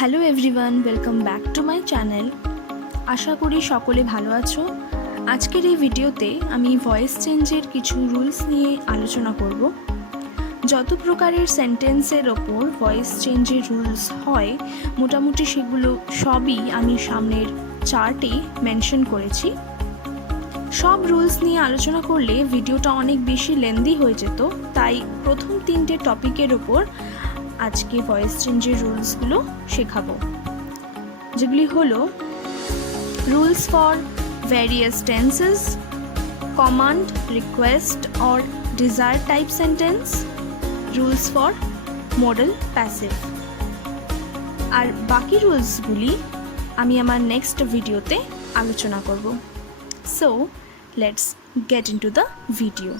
Hello everyone, welcome back to my channel. আশা করি সকলে ভালো আছো। আজকের এই ভিডিওতে আমি ভয়েস চেঞ্জের কিছু রুলস নিয়ে আলোচনা করব। যত প্রকারের সেন্টেন্সের ওপর ভয়েস চেঞ্জের রুলস হয় মোটামুটি সেগুলো সবই আমি সামনের চার্টে মেনশন করেছি। সব রুলস নিয়ে আলোচনা করলে ভিডিওটা অনেক বেশি লেন্দি হয়ে যেত, তাই প্রথম 3টে টপিকের ওপর আজকে ভয়েস চেঞ্জের রুলসগুলো শেখাবো, যেগুলি হলো rules for various tenses, command, request or desire type sentence, rules for modal passive. আর বাকি রুলসগুলি আমি আমার নেক্সট ভিডিওতে আলোচনা করব। So let's get into the video.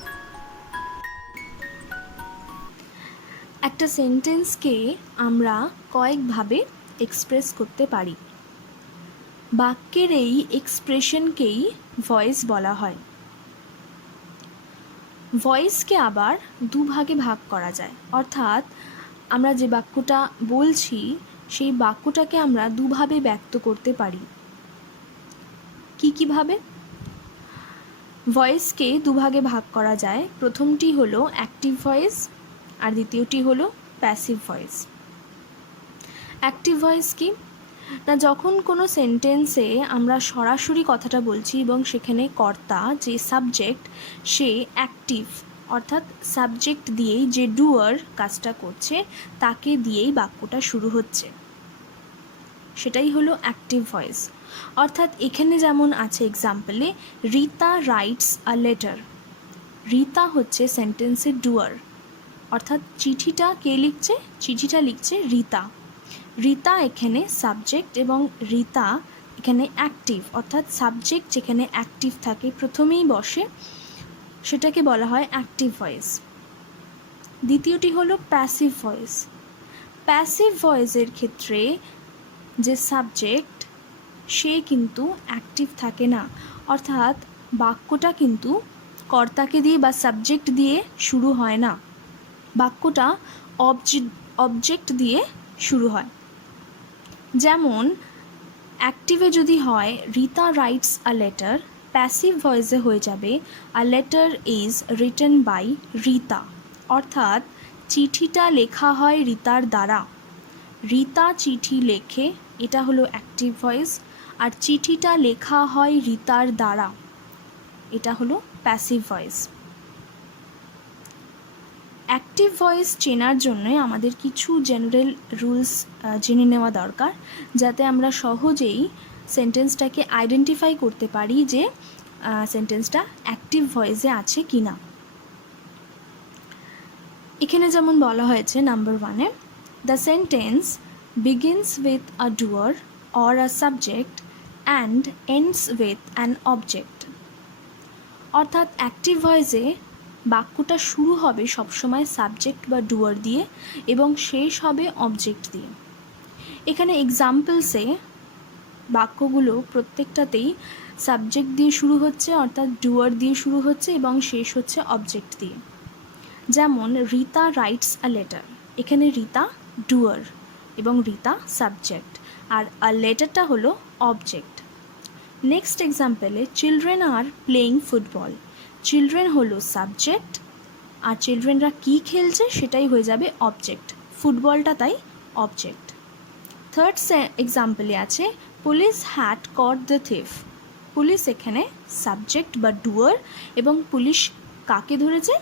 একটা সেন্টেন্সকে আমরা কয়েকভাবে এক্সপ্রেস করতে পারি। বাক্যের এই এক্সপ্রেশনকেই ভয়েস বলা হয়। ভয়েসকে আবার দুভাগে ভাগ করা যায়, অর্থাৎ আমরা যে বাক্যটা বলছি সেই বাক্যটাকে আমরা দুভাবে ব্যক্ত করতে পারি। কিভাবে? ভয়েসকে দুভাগে ভাগ করা যায়। প্রথমটি হলো অ্যাক্টিভ ভয়েস আর দ্বিতীয়টি হলো প্যাসিভ ভয়েস। অ্যাক্টিভ ভয়েস কি না, যখন কোনো সেন্টেন্সে আমরা সরাসরি কথাটা বলছি এবং সেখানে কর্তা যে সাবজেক্ট সে অ্যাক্টিভ, অর্থাৎ সাবজেক্ট দিয়েই যে ডুয়ার কাজটা করছে তাকে দিয়েই বাক্যটা শুরু হচ্ছে, সেটাই হলো অ্যাক্টিভ ভয়েস। অর্থাৎ এখানে যেমন আছে এক্সাম্পলে, Rita writes a letter. Rita হচ্ছে সেন্টেন্সের ডুয়ার, অর্থাৎ চিঠিটা কে লিখছে? চিঠিটা লিখছে রীতা। রীতা এখানে সাবজেক্ট এবং রীতা এখানে অ্যাক্টিভ, অর্থাৎ সাবজেক্ট যেখানে অ্যাক্টিভ থাকে প্রথমেই বসে সেটাকে বলা হয় অ্যাক্টিভ ভয়েস। দ্বিতীয়টি হলো প্যাসিভ ভয়েস। প্যাসিভ ভয়েসের ক্ষেত্রে যে সাবজেক্ট সে কিন্তু অ্যাক্টিভ থাকে না, অর্থাৎ বাক্যটা কিন্তু কর্তাকে দিয়ে বা সাবজেক্ট দিয়ে শুরু হয় না, বাক্যটা অবজেক্ট দিয়ে শুরু হয়। যেমন অ্যাক্টিভে যদি হয় Rita writes a letter, passive ভয়েসে হয়ে যাবে a letter is written by Rita, অর্থাৎ চিঠিটা লেখা হয় রীতার দ্বারা। রীতা চিঠি লেখে, এটা হলো অ্যাক্টিভ ভয়েস, আর চিঠিটা লেখা হয় রীতার দ্বারা, এটা হলো প্যাসিভ ভয়েস। অ্যাক্টিভ ভয়েস চেনার জন্য আমাদের কিছু জেনারেল রুলস জেনে নেওয়া দরকার, যাতে আমরা সহজেই সেন্টেন্সটাকে আইডেন্টিফাই করতে পারি যে সেন্টেন্সটা অ্যাক্টিভ ভয়েসে আছে কি না। এখানে যেমন বলা হয়েছে নাম্বার 1-এ, the sentence begins with a doer or a subject and ends with an object. অর্থাৎ অ্যাক্টিভ ভয়েসে বাক্যটা শুরু হবে সবসময় সাবজেক্ট বা ডুয়ার দিয়ে এবং শেষ হবে অবজেক্ট দিয়ে। এখানে এক্সাম্পলসে বাক্যগুলো প্রত্যেকটাতেই সাবজেক্ট দিয়ে শুরু হচ্ছে, অর্থাৎ ডুয়ার দিয়ে শুরু হচ্ছে এবং শেষ হচ্ছে অবজেক্ট দিয়ে। যেমন রীতা রাইটস আ লেটার, এখানে রীতা ডুয়ার এবং রীতা সাবজেক্ট, আর আ লেটারটা হলো অবজেক্ট। নেক্সট এক্সাম্পলে, children are playing football, children হলো সাবজেক্ট আর চিলড্রেনরা কী খেলছে সেটাই হয়ে যাবে অবজেক্ট, ফুটবলটা তাই অবজেক্ট। থার্ড এক্সাম্পলে আছে police had caught the thief, police এখানে সাবজেক্ট বা ডুয়ার এবং পুলিশ কাকে ধরেছে?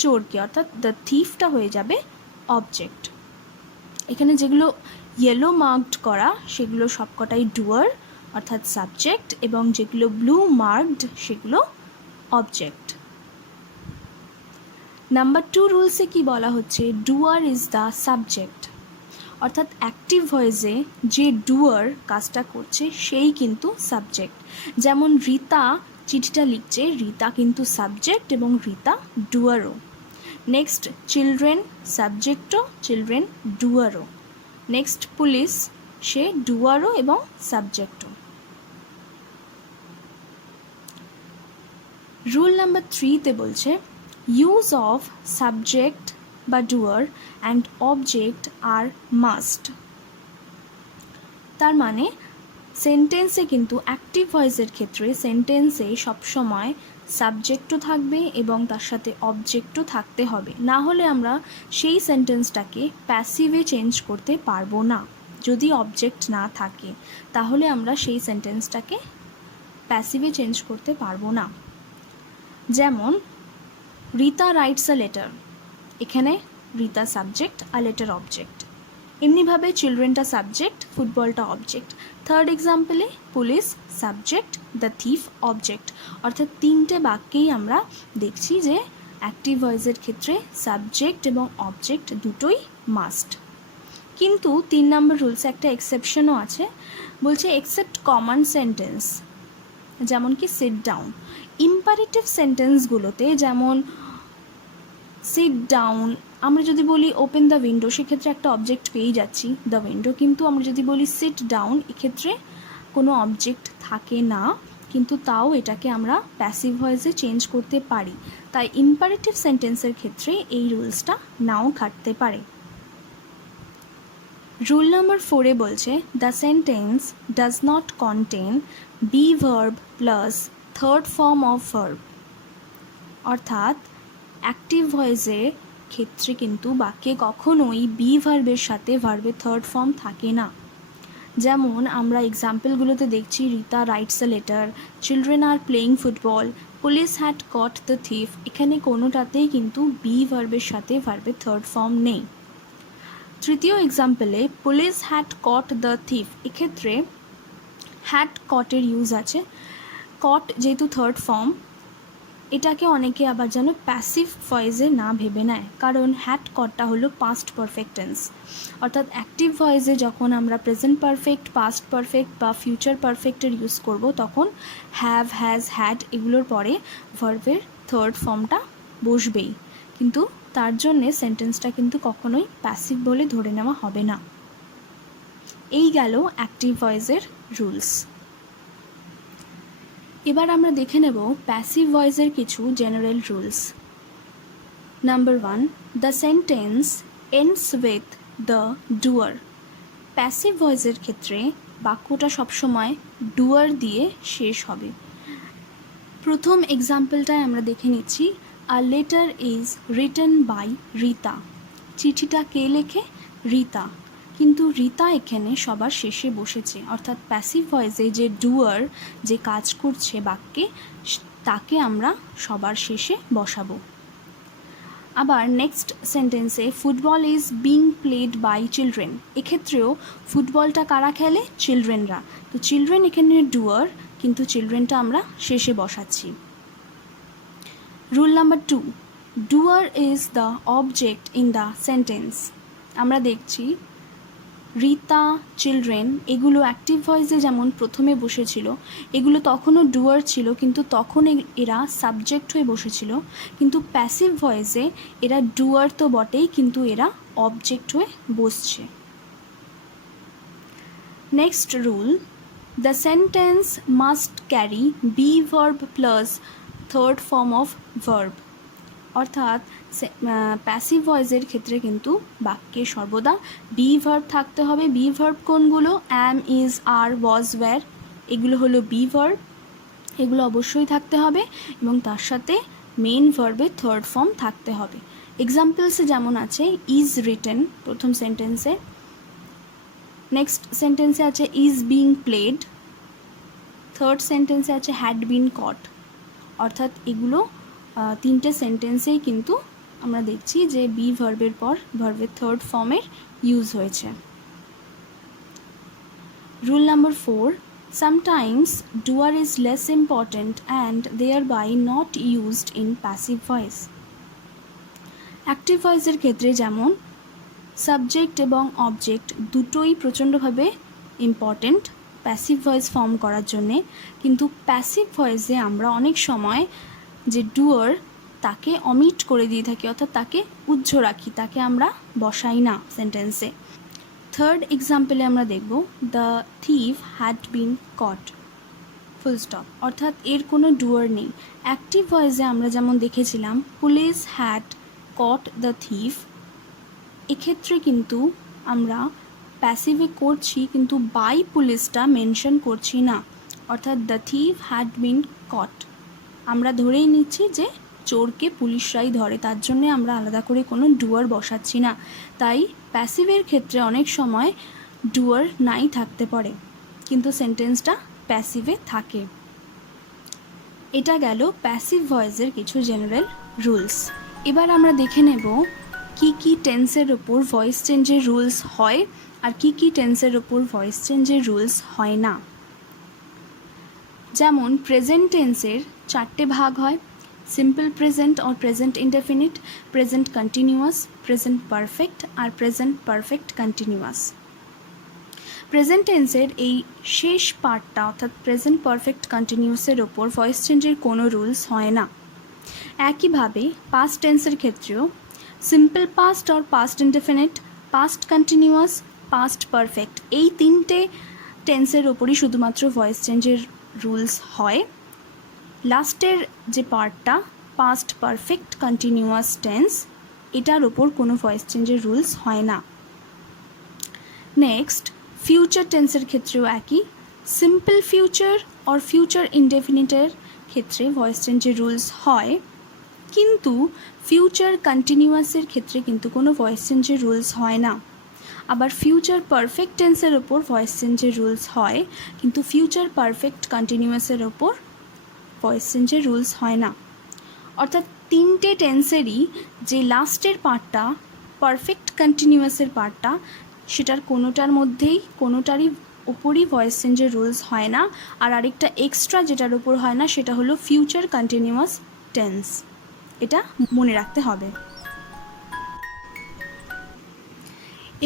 চোরকে, অর্থাৎ দ্য থিফটা হয়ে যাবে অবজেক্ট। এখানে যেগুলো ইয়েলো মার্কড করা সেগুলো সবকটাই ডুয়ার অর্থাৎ সাবজেক্ট, এবং যেগুলো ব্লু মার্কড সেগুলো অবজেক্ট। নাম্বার 2 রুলসে কি বলা হচ্ছে? ডুয়ার ইজ দ্য সাবজেক্ট, অর্থাৎ অ্যাক্টিভ ভয়েসে যে ডুয়ার কাজটা করছে সেই কিন্তু সাবজেক্ট। যেমন রীতা চিঠিটা লিখছে, রীতা কিন্তু সাবজেক্ট এবং রীতা ডুয়ারও। নেক্সট চিলড্রেন সাবজেক্টও, চিলড্রেন ডুয়ারও। নেক্সট পুলিশ, সে ডুয়ারও এবং সাবজেক্টও। রুল নাম্বার 3-তে বলছে ইউজ অফ সাবজেক্ট বা ডুয়ার অ্যান্ড অবজেক্ট আর মাস্ট। তার মানে সেন্টেন্সে কিন্তু অ্যাক্টিভ ভয়েসের ক্ষেত্রে সেন্টেন্সে সবসময় সাবজেক্টও থাকবে এবং তার সাথে অবজেক্টও থাকতে হবে, না হলে আমরা সেই সেন্টেন্সটাকে প্যাসিভে চেঞ্জ করতে পারবো না। যদি অবজেক্ট না থাকে তাহলে আমরা সেই সেন্টেন্সটাকে প্যাসিভে চেঞ্জ করতে পারবো না। যেমন রীতা রাইটস আ লেটার, এখানে রীতা সাবজেক্ট আর লেটার অবজেক্ট। এমনিভাবে চিলড্রেনটা সাবজেক্ট, ফুটবলটা অবজেক্ট। থার্ড এক্সাম্পলে police subject, the thief object. অর্থাৎ তিনটে বাক্যেই আমরা দেখছি যে অ্যাক্টিভ ভয়েসের ক্ষেত্রে সাবজেক্ট এবং অবজেক্ট দুটোই মাস্ট। কিন্তু 3 নম্বর রুলসে একটা এক্সেপশনও আছে, বলছে এক্সেপ্ট কমন সেন্টেন্স, যেমন কি সিট ডাউন। ইম্পারেটিভ সেন্টেন্সগুলোতে যেমন সিট ডাউন, আমরা যদি বলি ওপেন দ্য উইন্ডো সেক্ষেত্রে একটা অবজেক্ট পেয়েই যাচ্ছি, দ্য উইন্ডো। কিন্তু আমরা যদি বলি সিট ডাউন এক্ষেত্রে কোনো অবজেক্ট থাকে না, কিন্তু তাও এটাকে আমরা প্যাসিভ ভয়েসে চেঞ্জ করতে পারি। তাই ইম্পারেটিভ সেন্টেন্সের ক্ষেত্রে এই রুলসটা নাও খাটতে পারে। রুল নাম্বার 4-এ বলছে the sentence does not contain be verb plus third form of verb. অর্থাৎ অ্যাক্টিভ ভয়েসের ক্ষেত্রে কিন্তু বাক্যে কখনোই বি ভার্বের সাথে ভার্বের থার্ড ফর্ম থাকে না। যেমন আমরা এক্সাম্পলগুলোতে দেখছি Rita writes a letter, children are playing football, police had caught the thief. এখানে কোনোটাতেই কিন্তু বি ভার্বের সাথে ভার্বের থার্ড ফর্ম নেই। তৃতীয় এক্সাম্পলে police had caught the thief, এক্ষেত্রে হ্যাড কটের ইউজ আছে। কট যেহেতু থার্ড ফর্ম, এটাকে অনেকে আবার যেন প্যাসিভ ভয়েসে না ভেবে নেয়, কারণ হ্যাড কটটা হলো পাস্ট পারফেক্ট টেন্স। অর্থাৎ অ্যাক্টিভ ভয়েসে যখন আমরা প্রেজেন্ট পারফেক্ট, পাস্ট পারফেক্ট বা ফিউচার পারফেক্টের ইউজ করব তখন হ্যাভ, হ্যাজ, হ্যাড এগুলোর পরে ভার্বের থার্ড ফর্মটা বসবেই, কিন্তু তার জন্যে সেন্টেন্সটা কিন্তু কখনোই প্যাসিভ বলে ধরে নেওয়া হবে না। এই গেল অ্যাক্টিভ ভয়েসের রুলস। এবার আমরা দেখে নেব প্যাসিভ ভয়েসের কিছু general rules. Number 1, the sentence ends with the doer. Passive ভয়েসের ক্ষেত্রে বাক্যটা সবসময় ডুয়ার দিয়ে শেষ হবে। প্রথম এক্সাম্পলটায় আমরা দেখে নিচ্ছি, a letter is written by Rita. চিঠিটা কে লেখে? রীতা। কিন্তু রীতা এখানে সবার শেষে বসেছে, অর্থাৎ প্যাসিভ ভয়েসে যে ডুয়ার যে কাজ করছে বাক্যে তাকে আমরা সবার শেষে বসাবো। আবার নেক্সট সেন্টেন্সে football is being played by children, এক্ষেত্রেও ফুটবলটা কারা খেলে? চিলড্রেনরা। তো চিলড্রেন এখানে ডুয়ার, কিন্তু চিলড্রেনটা আমরা শেষে বসাচ্ছি। Rule number 2, doer is the object in the sentence. আমরা দেখছি রীতা, চিলড্রেন এগুলো অ্যাক্টিভ ভয়েসে যেমন প্রথমে বসেছিল, এগুলো তখনও ডুয়ার ছিল, কিন্তু তখন এরা সাবজেক্ট হয়ে বসেছিল। কিন্তু প্যাসিভ ভয়েসে এরা ডুয়ার তো বটেই, কিন্তু এরা অবজেক্ট হয়ে বসছে। Next rule, the sentence must carry be verb plus third form of verb. অর্থাৎ প্যাসিভ ভয়েসের ক্ষেত্রে কিন্তু বাক্যে সর্বদা বি ভার্ব থাকতে হবে। বি ভার্ব কোনগুলো? অ্যাম, ইজ, আর, ওয়াজ, ওয়্যার, এগুলো হলো বি ভার্ব, এগুলো অবশ্যই থাকতে হবে এবং তার সাথে মেন ভার্বের থার্ড ফর্ম থাকতে হবে। এক্সাম্পলসে যেমন আছে ইজ রিটেন প্রথম সেন্টেন্সে, নেক্সট সেন্টেন্সে আছে ইজ বিং প্লেড, থার্ড সেন্টেন্সে আছে হ্যাড বিন কট। অর্থাৎ এগুলো তিনটে সেন্টেন্সেই কিন্তু আমরা দেখছি যে বি ভার্বের পর ভার্বের থার্ড ফর্মের ইউজ হয়েছে। Rule number 4, sometimes doer is less important and thereby not used in passive voice. Active ভয়েসের ক্ষেত্রে যেমন সাবজেক্ট এবং অবজেক্ট দুটোই প্রচণ্ডভাবে ইম্পর্টেন্ট প্যাসিভ ভয়েস ফর্ম করার জন্যে, কিন্তু প্যাসিভ ভয়েসে আমরা অনেক সময় যে ডুয়ার তাকে অমিট করে দিয়ে থাকি, অর্থাৎ তাকে উজ্জ রাখি, তাকে আমরা বসাই না সেন্টেন্সে। থার্ড এক্সাম্পলে আমরা দেখব the thief had been caught, full stop. অর্থাৎ এর কোনো ডুয়ার নেই। অ্যাক্টিভ ভয়েসে আমরা যেমন দেখেছিলাম police had caught the thief, এক্ষেত্রে কিন্তু আমরা প্যাসিভে করছি কিন্তু বাই পুলিশটা মেনশন করছি না, অর্থাৎ দ্য থিভ হ্যাড বিন কট। আমরা ধরেই নিচ্ছি যে চোরকে পুলিশরাই ধরে, তার জন্যে আমরা আলাদা করে কোনো ডুয়ার বসাচ্ছি না। তাই প্যাসিভের ক্ষেত্রে অনেক সময় ডুয়ার নাই থাকতে পারে, কিন্তু সেন্টেন্সটা প্যাসিভে থাকে। এটা গেল প্যাসিভ ভয়েসের কিছু জেনারেল রুলস। এবার আমরা দেখে নেব কি কি টেন্সের ওপর ভয়েস চেঞ্জের রুলস হয় আর কি কি টেন্সের ওপর ভয়েস চেঞ্জের রুলস হয় না। যেমন প্রেজেন্ট টেন্সের 4টে ভাগ হয়: simple present or present indefinite, present continuous, present perfect আর প্রেজেন্ট পারফেক্ট কন্টিনিউয়াস। প্রেজেন্ট টেন্সের এই শেষ পার্টটা অর্থাৎ প্রেজেন্ট পারফেক্ট কন্টিনিউয়াসের ওপর ভয়েস চেঞ্জের কোনো রুলস হয় না। একইভাবে পাস্ট টেন্সের ক্ষেত্রেও simple past or past indefinite, past continuous, past perfect, এই 3টে টেন্সের ওপরই শুধুমাত্র ভয়েস চেঞ্জের রুলস হয়। লাস্টের যে পার্টটা পাস্ট পারফেক্ট কন্টিনিউয়াস টেন্স, এটার ওপর কোনো ভয়েস চেঞ্জের রুলস হয় না। নেক্সট ফিউচার টেন্সের ক্ষেত্রেও একই, সিম্পল ফিউচার অর ফিউচার ইনডেফিনিটের ক্ষেত্রে ভয়েস চেঞ্জের রুলস হয়, কিন্তু ফিউচার কন্টিনিউয়াসের ক্ষেত্রে কিন্তু কোনো ভয়েস চেঞ্জের রুলস হয় না। আবার ফিউচার পারফেক্ট টেন্সের ওপর ভয়েস চেঞ্জের রুলস হয়, কিন্তু ফিউচার পারফেক্ট কন্টিনিউয়াসের ওপর ভয়েস চেঞ্জের রুলস হয় না। অর্থাৎ 3টে টেন্সেরই যে লাস্টের পার্টটা পারফেক্ট কন্টিনিউয়াসের পার্টটা, সেটার কোনোটারই ওপরই ভয়েস চেঞ্জের রুলস হয় না। আর আরেকটা এক্সট্রা যেটার ওপর হয় না সেটা হলো ফিউচার কন্টিনিউয়াস টেন্স। এটা মনে রাখতে হবে।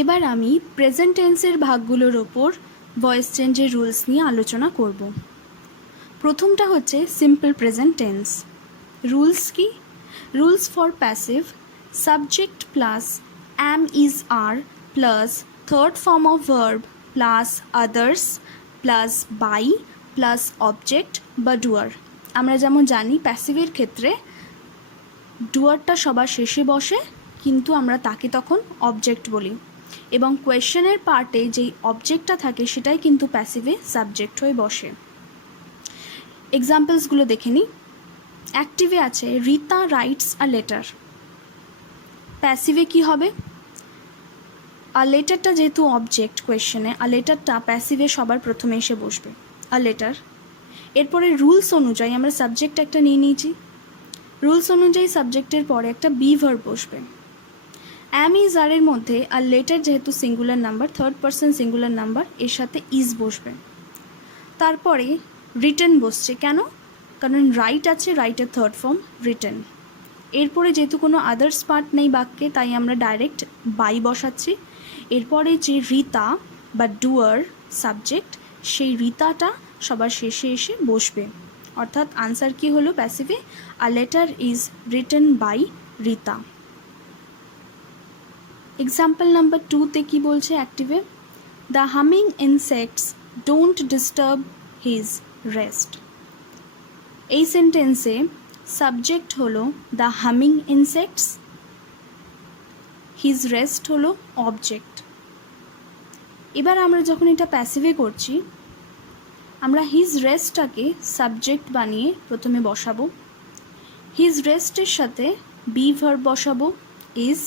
এবার আমি প্রেজেন্ট টেন্সের ভাগগুলোর ওপর ভয়েস চেঞ্জের রুলস নিয়ে আলোচনা করব। প্রথমটা হচ্ছে সিম্পল প্রেজেন্ট টেন্স। রুলস কি? Rules for passive: subject plus am is are plus third form of verb plus others plus by plus object বা ডুয়ার। আমরা যেমন জানি প্যাসিভের ক্ষেত্রে ডুয়ারটা সবার শেষে বসে, কিন্তু আমরা তাকে তখন অবজেক্ট বলি, এবং কোয়েশ্চেনের পার্টে যেই অবজেক্টটা থাকে সেটাই কিন্তু প্যাসিভে সাবজেক্ট হয়ে বসে। এক্সাম্পলসগুলো দেখে নিই। অ্যাক্টিভে আছে রিতা রাইটস আ লেটার। প্যাসিভে কি হবে? আ লেটারটা যেহেতু অবজেক্ট কোয়েশ্চেনে, আ লেটারটা প্যাসিভে সবার প্রথমে এসে বসবে, আ লেটার। এরপরে রুলস অনুযায়ী আমরা সাবজেক্ট একটা নিয়ে নিয়েছি, রুলস অনুযায়ী সাবজেক্টের পরে একটা বি ভার্ব বসবে। am is are এর মধ্যে আর লেটার যেহেতু singular number, third person singular number, এর সাথে ইজ বসবে। তারপরে রিটেন বসছে, কেন? কারণ রাইট আছে, রাইটের থার্ড ফর্ম রিটেন। এরপরে যেহেতু কোনো আদার্স পার্ট নেই বাক্যে, তাই আমরা ডাইরেক্ট বাই বসাচ্ছি। এরপরে যে রিতা বা ডুয়ার সাবজেক্ট, সেই রিতাটা সবার শেষে এসে বসবে। অর্থাৎ আনসার কি হলো প্যাসিভে? A letter is written by Rita. Example number 2তে কি বলছে অ্যাক্টিভে? The humming insects don't disturb his rest. এই সেন্টেন্সে সাবজেক্ট হলো the humming insects, his rest হলো অবজেক্ট। এবার আমরা যখন এটা প্যাসিভে করছি, আমরা হিজ রেস্টটাকে সাবজেক্ট বানিয়ে প্রথমে বসাবো। হিজ রেস্টের সাথে বি ভার্ব বসাবো, ইজ।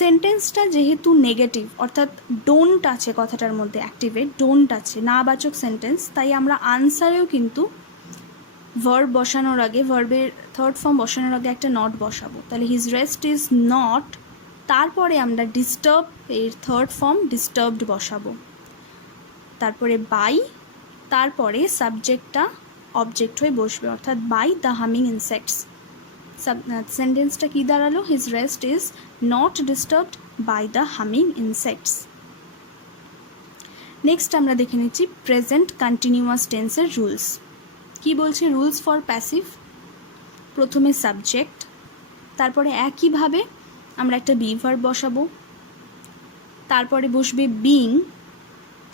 সেন্টেন্সটা যেহেতু নেগেটিভ, অর্থাৎ ডোন্ট আছে কথাটার মধ্যে, অ্যাক্টিভে ডোন্ট আছে, নাবাচক সেন্টেন্স, তাই আমরা আনসারেও কিন্তু ভার্ব বসানোর আগে, ভার্বের থার্ড ফর্ম বসানোর আগে একটা নট বসাবো। তাহলে হিজ রেস্ট ইজ নট, তারপরে আমরা ডিস্টার্ব এর থার্ড ফর্ম ডিস্টার্বড বসাবো, তারপরে বাই, তারপরে সাবজেক্টটা অবজেক্ট হয়ে বসবে, অর্থাৎ বাই দ্য হামিং ইনসেক্টস। সেন্টেন্সটা কী দাঁড়ালো? His rest is not disturbed by the humming insects. Next আমরা দেখে নিচ্ছি প্রেজেন্ট কন্টিনিউয়াস টেন্সের রুলস। কি বলছে রুলস ফর প্যাসিভ? প্রথমে সাবজেক্ট, তারপরে একইভাবে আমরা একটা বি ভার্ব বসাবো, তারপরে বসবে বিং,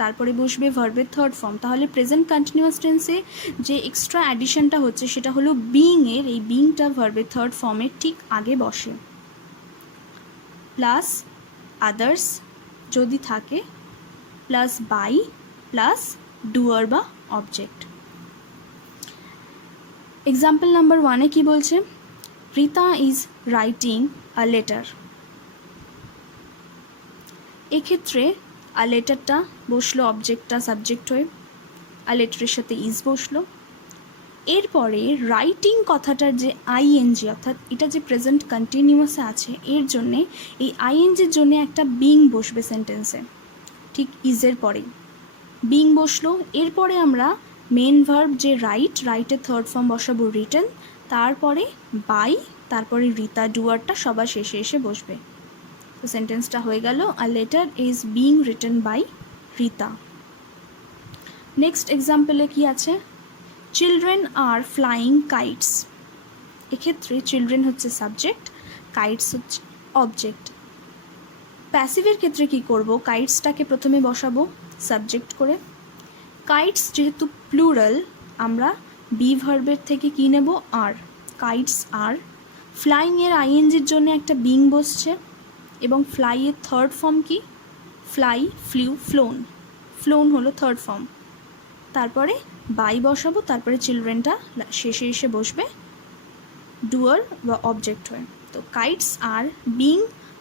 তারপরে বসবে ভার্বের থার্ড ফর্ম। তাহলে প্রেজেন্ট কন্টিনিউয়াস টেন্সে যে এক্সট্রা অ্যাডিশনটা হচ্ছে সেটা হলো বিংয়ের, এই বিংটা ভার্বের থার্ড ফর্মের ঠিক আগে বসে, প্লাস আদার্স যদি থাকে প্লাস বাই প্লাস ডুয়ার বা অবজেক্ট। এক্সাম্পল নাম্বার 1-এ কী বলছে? Rita is writing a letter. এক্ষেত্রে আ লেটারটা বসলো, অবজেক্টটা সাবজেক্ট হয়ে, আ লেটারের সাথে ইজ বসলো। এরপরে রাইটিং কথাটার যে আইএনজি, অর্থাৎ এটা যে প্রেজেন্ট কন্টিনিউয়াসে আছে, এর জন্যে এই আইএনজির জন্য একটা বিং বসবে সেন্টেন্সে, ঠিক ইজের পরেই বিং বসলো। এরপরে আমরা মেন ভার্ব যে রাইটের থার্ড ফর্ম বসাবো রিটেন, তারপরে বাই, তারপরে রিতা ডুয়ারটা সবার শেষে এসে বসবে। তো সেন্টেন্সটা হয়ে গেল, a letter is being written by Rita. Next এক্সাম্পলে কি আছে? Children are flying kites. এক্ষেত্রে চিলড্রেন হচ্ছে সাবজেক্ট, কাইটস হচ্ছে অবজেক্ট। প্যাসিভের ক্ষেত্রে কি করব? কাইটসটাকে প্রথমে বসাবো সাবজেক্ট করে। কাইটস যেহেতু প্লুরাল, আমরা বি ভার্বের থেকে কি নেব? আর। Kites are. ফ্লাইংয়ের আইএনজির জন্য একটা বিং বসছে, এবং ফ্লাইয়ের থার্ড ফর্ম কি? Fly, flew, flown. ফ্লোন হলো থার্ড ফর্ম। তারপরে বাই বসাবো, তারপরে চিলড্রেনটা শেষে এসে বসবে ডুয়ার বা অবজেক্ট হয়ে। তো kites are being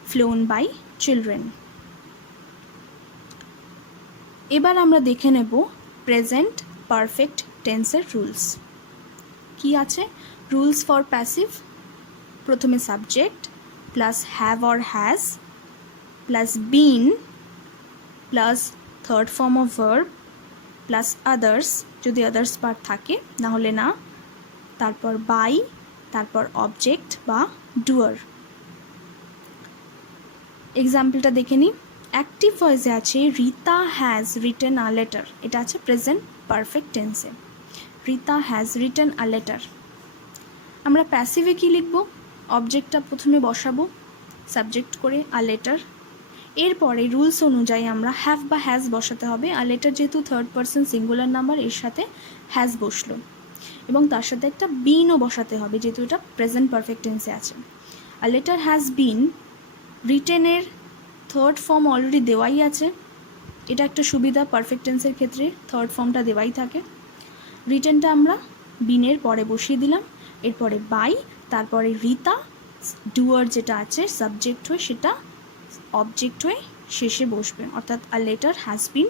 flown by children. এবার আমরা দেখে নেব প্রেজেন্ট পারফেক্ট টেন্সের রুলস। কি আছে? রুলস ফর প্যাসিভ, প্রথমে subject plus have or has plus been plus third form of verb plus others, যদি আদার্স পার্ট থাকে, না হলে না, তারপর বাই, তারপর অবজেক্ট বা ডুয়ার। এক্সাম্পলটা দেখে নিই। অ্যাক্টিভ ভয়েসে আছে Rita has written a letter, এটা আছে প্রেজেন্ট পারফেক্ট টেন্সে। Rita has written a letter. আমরা প্যাসিভে কি লিখব? অবজেক্টটা প্রথমে বসাবো সাবজেক্ট করে আ লেটার। এরপরে রুলস অনুযায়ী আমরা হ্যাভ বা হ্যাজ বসাতে হবে। আ লেটার যেহেতু থার্ড পারসন সিঙ্গুলার নাম্বার, এর সাথে হ্যাজ বসলো, এবং তার সাথে একটা বিনও বসাতে হবে যেহেতু এটা প্রেজেন্ট পারফেক্ট টেন্সে আছে। আ লেটার হ্যাজ বিন, রিটেনের থার্ড ফর্ম অলরেডি দেওয়াই আছে, এটা একটা সুবিধা, পারফেক্ট টেন্সের ক্ষেত্রে থার্ড ফর্মটা দেওয়াই থাকে। রিটেনটা আমরা বিনের পরে বসিয়ে দিলাম, এরপরে বাই, তারপরে রিতা, ডুয়ার যেটা আছে সাবজেক্ট হয়ে সেটা অবজেক্ট হয়ে শেষে বসবে, অর্থাৎ a letter has been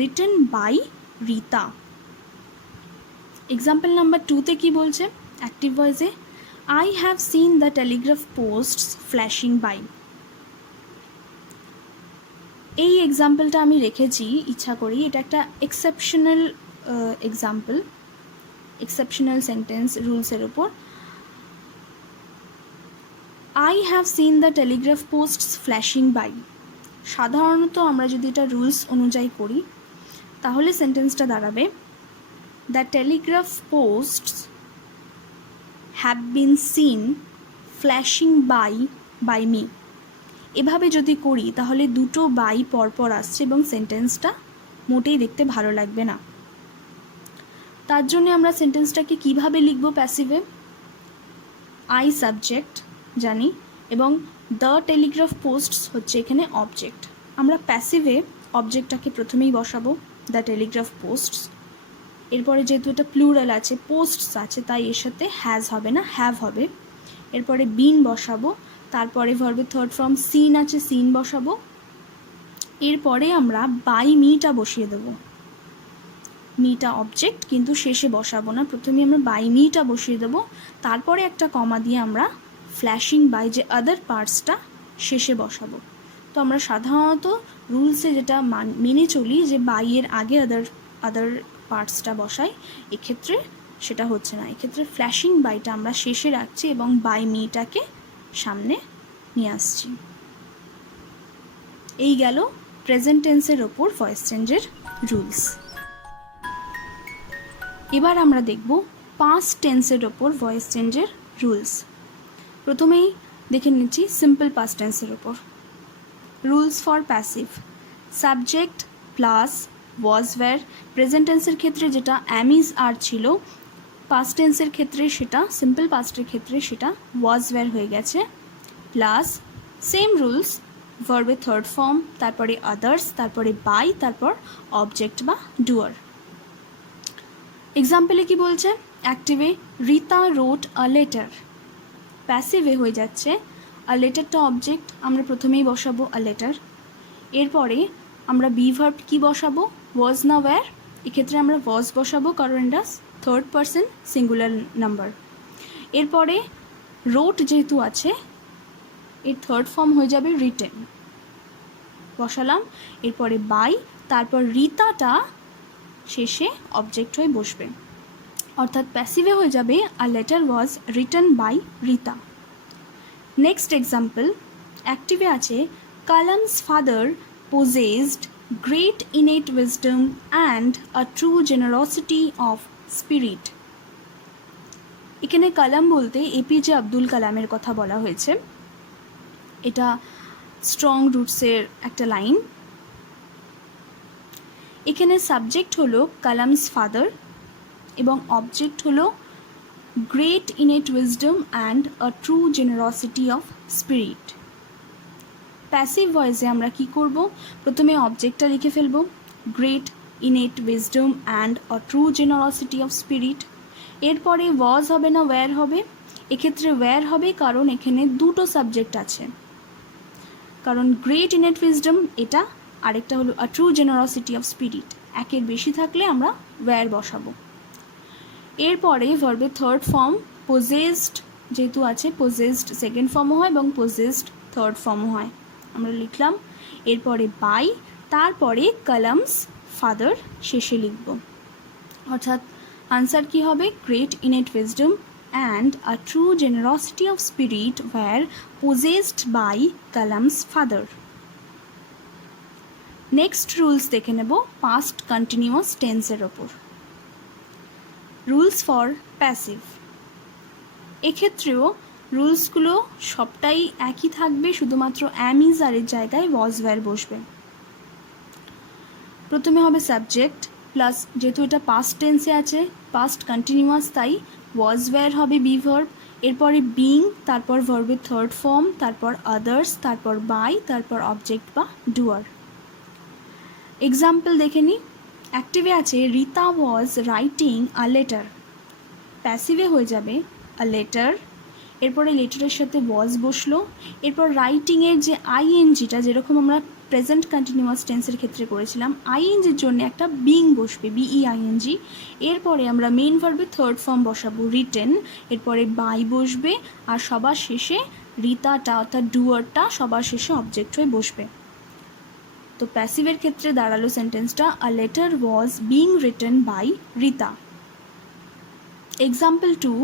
written by Rita. Example number 2-তে কি বলছে? অ্যাক্টিভ ভয়েসে I have seen the telegraph posts flashing by. এই এক্সাম্পলটা আমি রেখেছি ইচ্ছা করি, এটা একটা এক্সেপশনাল এক্সাম্পল, এক্সেপশনাল সেন্টেন্স রুলসের উপর। I have seen the telegraph posts flashing by. সাধারণত আমরা যদি এটা রুলস অনুযায়ী করি তাহলে সেন্টেন্সটা দাঁড়াবে the telegraph posts have been seen flashing by me. এভাবে যদি করি তাহলে দুটো বাই পরপর আসছে এবং সেন্টেন্সটা মোটেই দেখতে ভালো লাগবে না। তার জন্য আমরা সেন্টেন্সটাকে কিভাবে লিখব প্যাসিভে? আই সাবজেক্ট জানি, এবং দ্য টেলিগ্রাফ পোস্টস হচ্ছে এখানে অবজেক্ট। আমরা প্যাসিভে অবজেক্টটাকে প্রথমেই বসাবো দ্য টেলিগ্রাফ পোস্টস, এরপরে যেহেতু এটা প্লুরাল আছে, পোস্টস আছে, তাই এর সাথে হ্যাজ হবে না, হ্যাভ হবে। এরপরে বিন বসাবো, তারপরে ভার্বের থার্ড ফর্ম সিন আছে, সিন বসাবো। এরপরে আমরা বাই মিটা বসিয়ে দেবো। মিটা অবজেক্ট, কিন্তু শেষে বসাবো না, প্রথমে আমরা বাই মিটা বসিয়ে দেবো, তারপরে একটা কমা দিয়ে আমরা ফ্ল্যাশিং বাই যে আদার পার্টসটা শেষে বসাবো। তো আমরা সাধারণত রুলসে যেটা মেনে চলি যে বাইয়ের আগে আদার পার্টসটা বসাই, এক্ষেত্রে সেটা হচ্ছে না। এক্ষেত্রে ফ্ল্যাশিং বাইটা আমরা শেষে রাখছি এবং বাই মিটাকে সামনে নিয়ে আসছি। এই গেল প্রেজেন্ট টেন্সের ওপর ভয়েস চেঞ্জের রুলস। এবার আমরা দেখব পাস্ট টেন্সের ওপর ভয়েস চেঞ্জের রুলস। প্রথমেই দেখে নিচ্ছি সিম্পল পাস্ট টেন্সের ওপর। Rules for passive, subject plus was wire. Present টেন্সের ক্ষেত্রে যেটা অ্যাম ইজ আর ছিল, পাস্ট টেন্সের ক্ষেত্রে সেটা, সিম্পল পাস্টের ক্ষেত্রে সেটা ওয়াজ ওয়্যার হয়ে গেছে, প্লাস সেম রুলস ভার্বের থার্ড ফর্ম, তারপরে আদার্স, তারপরে বাই, তারপর অবজেক্ট বা ডুয়ার। এক্সাম্পলে কি বলছে, অ্যাক্টিভে রিতা রোট আ লেটার, প্যাসিভে হয়ে যাচ্ছে আ লেটারটা অবজেক্ট, আমরা প্রথমেই বসাবো আ লেটার। এরপরে আমরা বি ভার্ব কি বসাবো, ওয়াজ না ওয়্যার, এক্ষেত্রে আমরা ওয়াজ বসাবো কারণ এটা থার্ড পারসন সিঙ্গুলার নাম্বার। এরপরে রোট যেহেতু আছে এর থার্ড ফর্ম হয়ে যাবে রিটেন, বসালাম। এরপরে বাই, তারপর রিতাটা শেষে অবজেক্ট হয়ে বসবে, অর্থাৎ প্যাসিভে হয়ে যাবে a letter was written by Rita. Next example, অ্যাক্টিভে আছে Kalam's father possessed great innate wisdom and a true generosity of spirit। এখানে কালাম বলতে এপিজে আব্দুল কালামের কথা বলা হয়েছে, এটা স্ট্রং রুটসের একটা লাইন। এখানে সাবজেক্ট হলো কালামস ফাদার এবং অবজেক্ট হলো great innate wisdom and a true generosity of spirit. Passive ভয়েসে আমরা কি করব, প্রথমে অবজেক্টটা লিখে ফেলব, great innate wisdom and a true generosity of spirit. এরপরে ওয়াজ হবে না ওয়্যার হবে, এক্ষেত্রে ওয়্যার হবে কারণ এখানে দুটো সাবজেক্ট আছে, কারণ গ্রেট ইনেট উইজডম এটা, আরেকটা হলো আ ট্রু জেনারসিটি অফ স্পিরিট, একের বেশি থাকলে আমরা ওয়্যার বসাবো। এরপরে ভার্বের থার্ড ফর্ম পজেসড যেহেতু আছে, পজেসড সেকেন্ড ফর্মও হয় এবং পজেসড থার্ড ফর্মও হয়, আমরা লিখলাম। এরপরে বাই, তারপরে কালামস ফাদার শেষে লিখব, অর্থাৎ আনসার কি হবে, great innate wisdom and a true generosity of spirit were possessed by Kalam's father. Next rules দেখে নেব পাস্ট কন্টিনিউয়াস টেন্সের ওপর। রুলস ফর প্যাসিভ, এক্ষেত্রেও রুলসগুলো সবটাই একই থাকবে, শুধুমাত্র অ্যাম ইজ আর এর জায়গায় ওয়াজ ওয়্যার বসবে। প্রথমে হবে সাবজেক্ট প্লাস, যেহেতু এটা পাস্ট টেন্সে আছে পাস্ট কন্টিনিউয়াস, তাই ওয়াজ ওয়্যার হবে বি ভার্ব, এরপরে বিং, তারপর ভার্বের থার্ড ফর্ম, তারপর আদার্স, তারপর বাই, তারপর অবজেক্ট বা ডুয়ার। এক্সাম্পল দেখে নিই, অ্যাক্টিভে আছে Rita was writing a letter, প্যাসিভে হয়ে যাবে আ লেটার, এরপরে লেটারের সাথে ওয়াজ বসলো, এরপর রাইটিংয়ের যে আইএনজিটা যেরকম আমরা প্রেজেন্ট কন্টিনিউয়াস টেন্সের ক্ষেত্রে করেছিলাম, আইএনজির জন্য একটা বিং বসবে, বিইআইএনজি। এরপরে আমরা মেইন ভার্বের থার্ড ফর্ম বসাবো রিটেন, এরপরে বাই বসবে, আর সবার শেষে রিতাটা অর্থাৎ ডুয়ারটা সবার শেষে অবজেক্ট হয়ে বসবে। তো প্যাসিভের ক্ষেত্রে দাঁড়ালো সেন্টেন্সটা a letter was being written by Rita. Example 2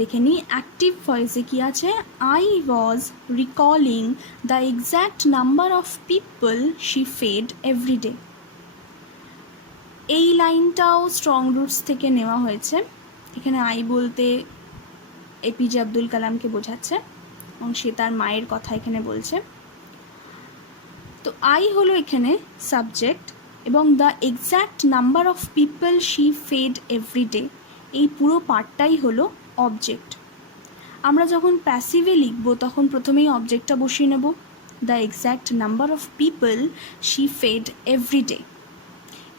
দেখে নিই, অ্যাক্টিভ ভয়েসে কি আছে, I was recalling the exact number of people she fed everyday. এই লাইনটাও স্ট্রং রুটস থেকে নেওয়া হয়েছে, এখানে আই বলতে এপিজে আব্দুল কালামকে বোঝাচ্ছে এবং সে তার মায়ের কথা এখানে বলছে। তো আই হলো এখানে সাবজেক্ট এবং the exact number of people she fed everyday, এই পুরো পার্টটাই হলো অবজেক্ট। আমরা যখন প্যাসিভে লিখব তখন প্রথমেই অবজেক্টটা বসিয়ে নেব, the exact number of people she fed everyday.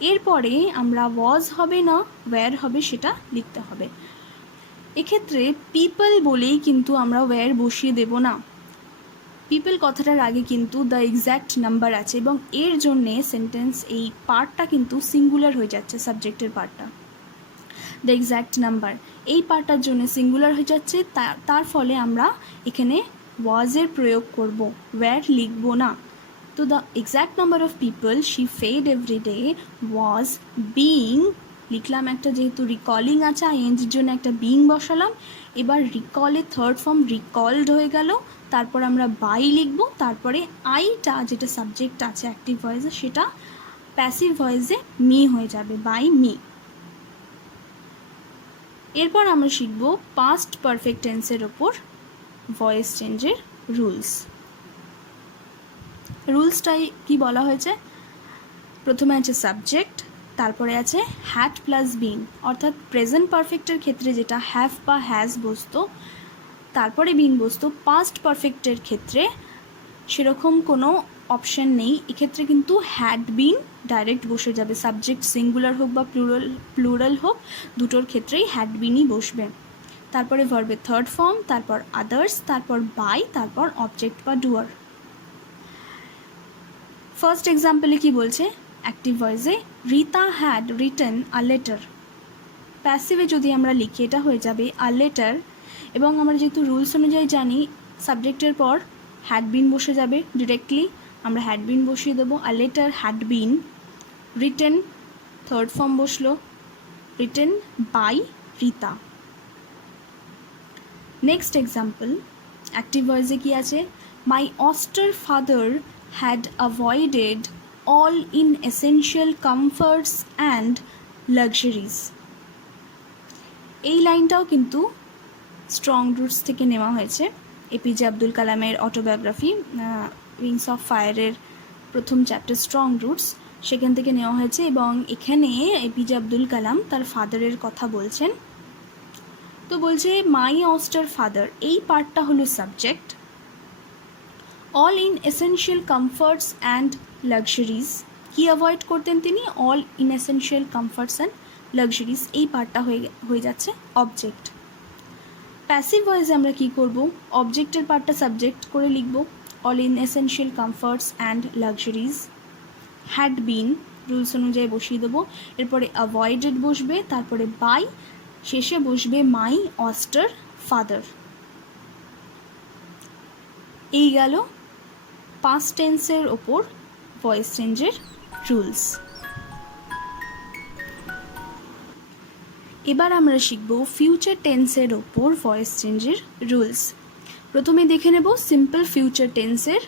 এরপরে আমরা ওয়াজ হবে না ওয়্যার হবে সেটা লিখতে হবে। এক্ষেত্রে পিপল বলেই কিন্তু আমরা ওয়্যার বসিয়ে দেব না, পিপল কথাটার আগে কিন্তু দ্য এক্স্যাক্ট নাম্বার আছে এবং এর জন্যে সেন্টেন্স এই পার্টটা কিন্তু সিঙ্গুলার হয়ে যাচ্ছে, সাবজেক্টের পার্টটা দ্য এক্স্যাক্ট নাম্বার এই পার্টটার জন্য সিঙ্গুলার হয়ে যাচ্ছে, তার ফলে আমরা এখানে ওয়াজের প্রয়োগ করব, ওয়্যার লিখব না। তো the exact number of people she fed everyday was being, লিখলাম একটা, যেহেতু রিকলিং আছে আইএনজির জন্য একটা বিং বসালাম। এবার রিকলের থার্ড ফর্ম রিকলড হয়ে গেল, তারপর আমরা বাই লিখব, তারপরে আইটা যেটা সাবজেক্ট আছে অ্যাক্টিভ ভয়েসে সেটা প্যাসিভ ভয়েসে মি হয়ে যাবে, বাই মি। এরপর আমরা শিখব পাস্ট পারফেক্ট টেন্সের ওপর ভয়েস চেঞ্জের রুলস। রুলসটাই কি বলা হয়েছে, প্রথমে আছে সাবজেক্ট, তারপরে আছে হ্যাড প্লাস বিং, অর্থাৎ প্রেজেন্ট পারফেক্টের ক্ষেত্রে যেটা হ্যাভ বা হ্যাজ বসতো তারপরে বিং বসতো, পাস্ট পারফেক্টের ক্ষেত্রে সেরকম কোনো অপশান নেই, এক্ষেত্রে কিন্তু হ্যাড বিন ডাইরেক্ট বসে যাবে। সাবজেক্ট সিঙ্গুলার হোক বা প্লুরাল হোক, দুটোর ক্ষেত্রেই হ্যাড বিনই বসবে। তারপরে ভার্বের থার্ড ফর্ম, তারপর আদার্স, তারপর বাই, তারপর অবজেক্ট বা ডুয়ার। ফার্স্ট এক্সাম্পলে কি বলছে, অ্যাক্টিভ ভয়েসে Rita had written a letter. প্যাসিভে যদি আমরা লিখি এটা হয়ে যাবে আ লেটার, এবং আমরা যেহেতু রুলস অনুযায়ী জানি সাবজেক্টের পর হ্যাড বিন বসে যাবে, ডিরেক্টলি আমরা হ্যাড বিন বসিয়ে দেবো। A letter had been written, third form বসলো, written by Rita. Next example, active ভয়েসে কি আছে, my austere father had avoided all inessential comforts and luxuries. এই লাইনটাও কিন্তু স্ট্রং রুটস থেকে নেওয়া হয়েছে। এপিজে আব্দুল কালামের অটোবায়োগ্রাফি উইংস অফ ফায়ারের প্রথম চ্যাপ্টার স্ট্রং রুটস, সেখান থেকে নেওয়া হয়েছে। এবং এখানে এপিজে আব্দুল কালাম তার ফাদারের কথা বলছেন। তো বলছে মাই অস্টার ফাদার, এই পার্টটা হলো subject. All in essential comforts and luxuries, কী অ্যাভয়েড করতেন তিনি, all in essential comforts and luxuries, এই পার্টটা হয়ে যাচ্ছে অবজেক্ট। প্যাসিভ ভয়েসে আমরা কি করব, অবজেক্টের পার্টটা সাবজেক্ট করে লিখব, all in essential comforts and luxuries, had been rules অনুযায়ী বসিয়ে দেবো, এরপরে অ্যাভয়েডেড বসবে, তারপরে বাই, শেষে বসবে মাই অস্টার ফাদার। এই গেল পাস্ট টেন্সের ওপর ভয়েস চেঞ্জের রুলস। এবার আমরা শিখব ফিউচার টেন্সের ওপর ভয়েস চেঞ্জের রুলস। প্রথমে দেখে নেব সিম্পল ফিউচার টেন্সের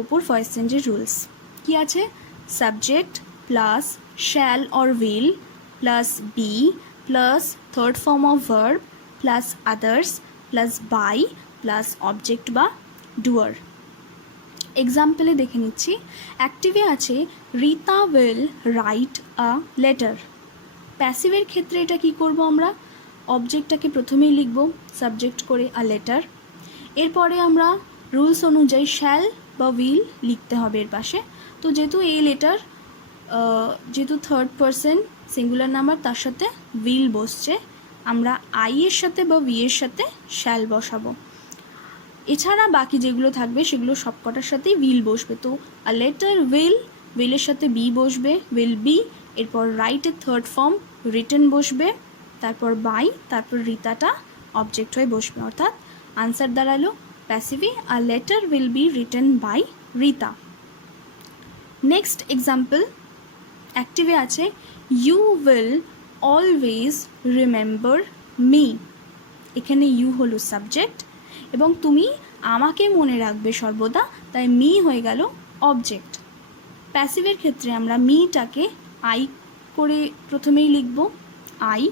ওপর ভয়েস চেঞ্জের রুলস। কি আছে, subject plus shall or will plus be plus third form of verb plus others plus by plus object বা ডুয়ার। এক্সাম্পলে দেখে নিচ্ছি, অ্যাক্টিভে আছে Rita will write a letter. প্যাসিভের ক্ষেত্রে এটা কি করব, আমরা অবজেক্টটাকে প্রথমেই লিখব সাবজেক্ট করে আ লেটার, এরপরে আমরা রুলস অনুযায়ী শ্যাল বা উইল লিখতে হবে এর পাশে। তো যেহেতু এই লেটার যেহেতু থার্ড পারসন সিঙ্গুলার নাম্বার, তার সাথে উইল বসছে, আমরা আই এর সাথে বা উই এর সাথে শ্যাল বসাবো। এছাড়া বাকি যেগুলো থাকবে সেগুলো সবকটার সাথেই উইল বসবে। তো আ লেটার উইল, উইলের সাথে বি বসবে, উইল বি, এরপর রাইটের থার্ড ফর্ম রিটেন বসবে, তারপর বাই, তারপর রিতাটা অবজেক্ট হয়ে বসবে। অর্থাৎ আনসার দাঁড়ালো প্যাসিভে a letter will be written by Rita. Next example, অ্যাক্টিভে আছে you will always remember me. এখানে ইউ হলো সাবজেক্ট এবং তুমি আমাকে মনে রাখবে সর্বদা, তাই মি হয়ে গেল অবজেক্ট। প্যাসিভের ক্ষেত্রে আমরা মিটাকে আই করে প্রথমেই লিখব, আই,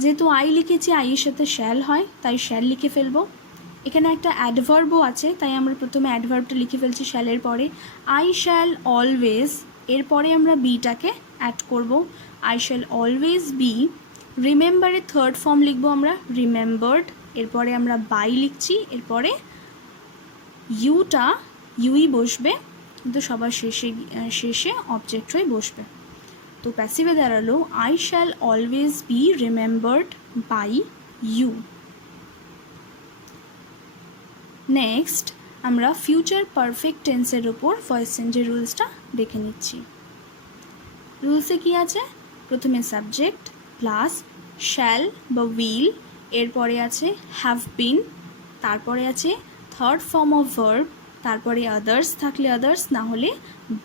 যেহেতু আই লিখেছি আই এর সাথে শ্যাল হয় তাই শ্যাল লিখে ফেলবো। এখানে একটা অ্যাডভার্বও আছে তাই আমরা প্রথমে অ্যাডভার্বটা লিখে ফেলছি শ্যালের পরে, আই শ্যাল অলওয়েজ, এরপরে আমরা বিটাকে অ্যাড করব, আই শ্যাল অলওয়েজ বি। রিমেম্বারের থার্ড ফর্ম লিখব আমরা রিমেম্বার্ড, এরপরে আমরা বাই লিখছি, এরপরে ইউটা ইউই বসবে কিন্তু সবার শেষে অবজেক্ট হয়ে বসবে। তো প্যাসিভে দাঁড়ালো I shall always be remembered by you. Next আমরা ফিউচার পারফেক্ট টেন্সের ওপর ভয়েস চেঞ্জের রুলসটা দেখে নিচ্ছি। রুলসে কি আছে, প্রথমে সাবজেক্ট প্লাস শ্যাল বা উইল, এরপরে আছে হ্যাভ বিন, তারপরে আছে থার্ড ফর্ম অফ ভার্ব, তারপরে আদার্স থাকলে আদার্স, না হলে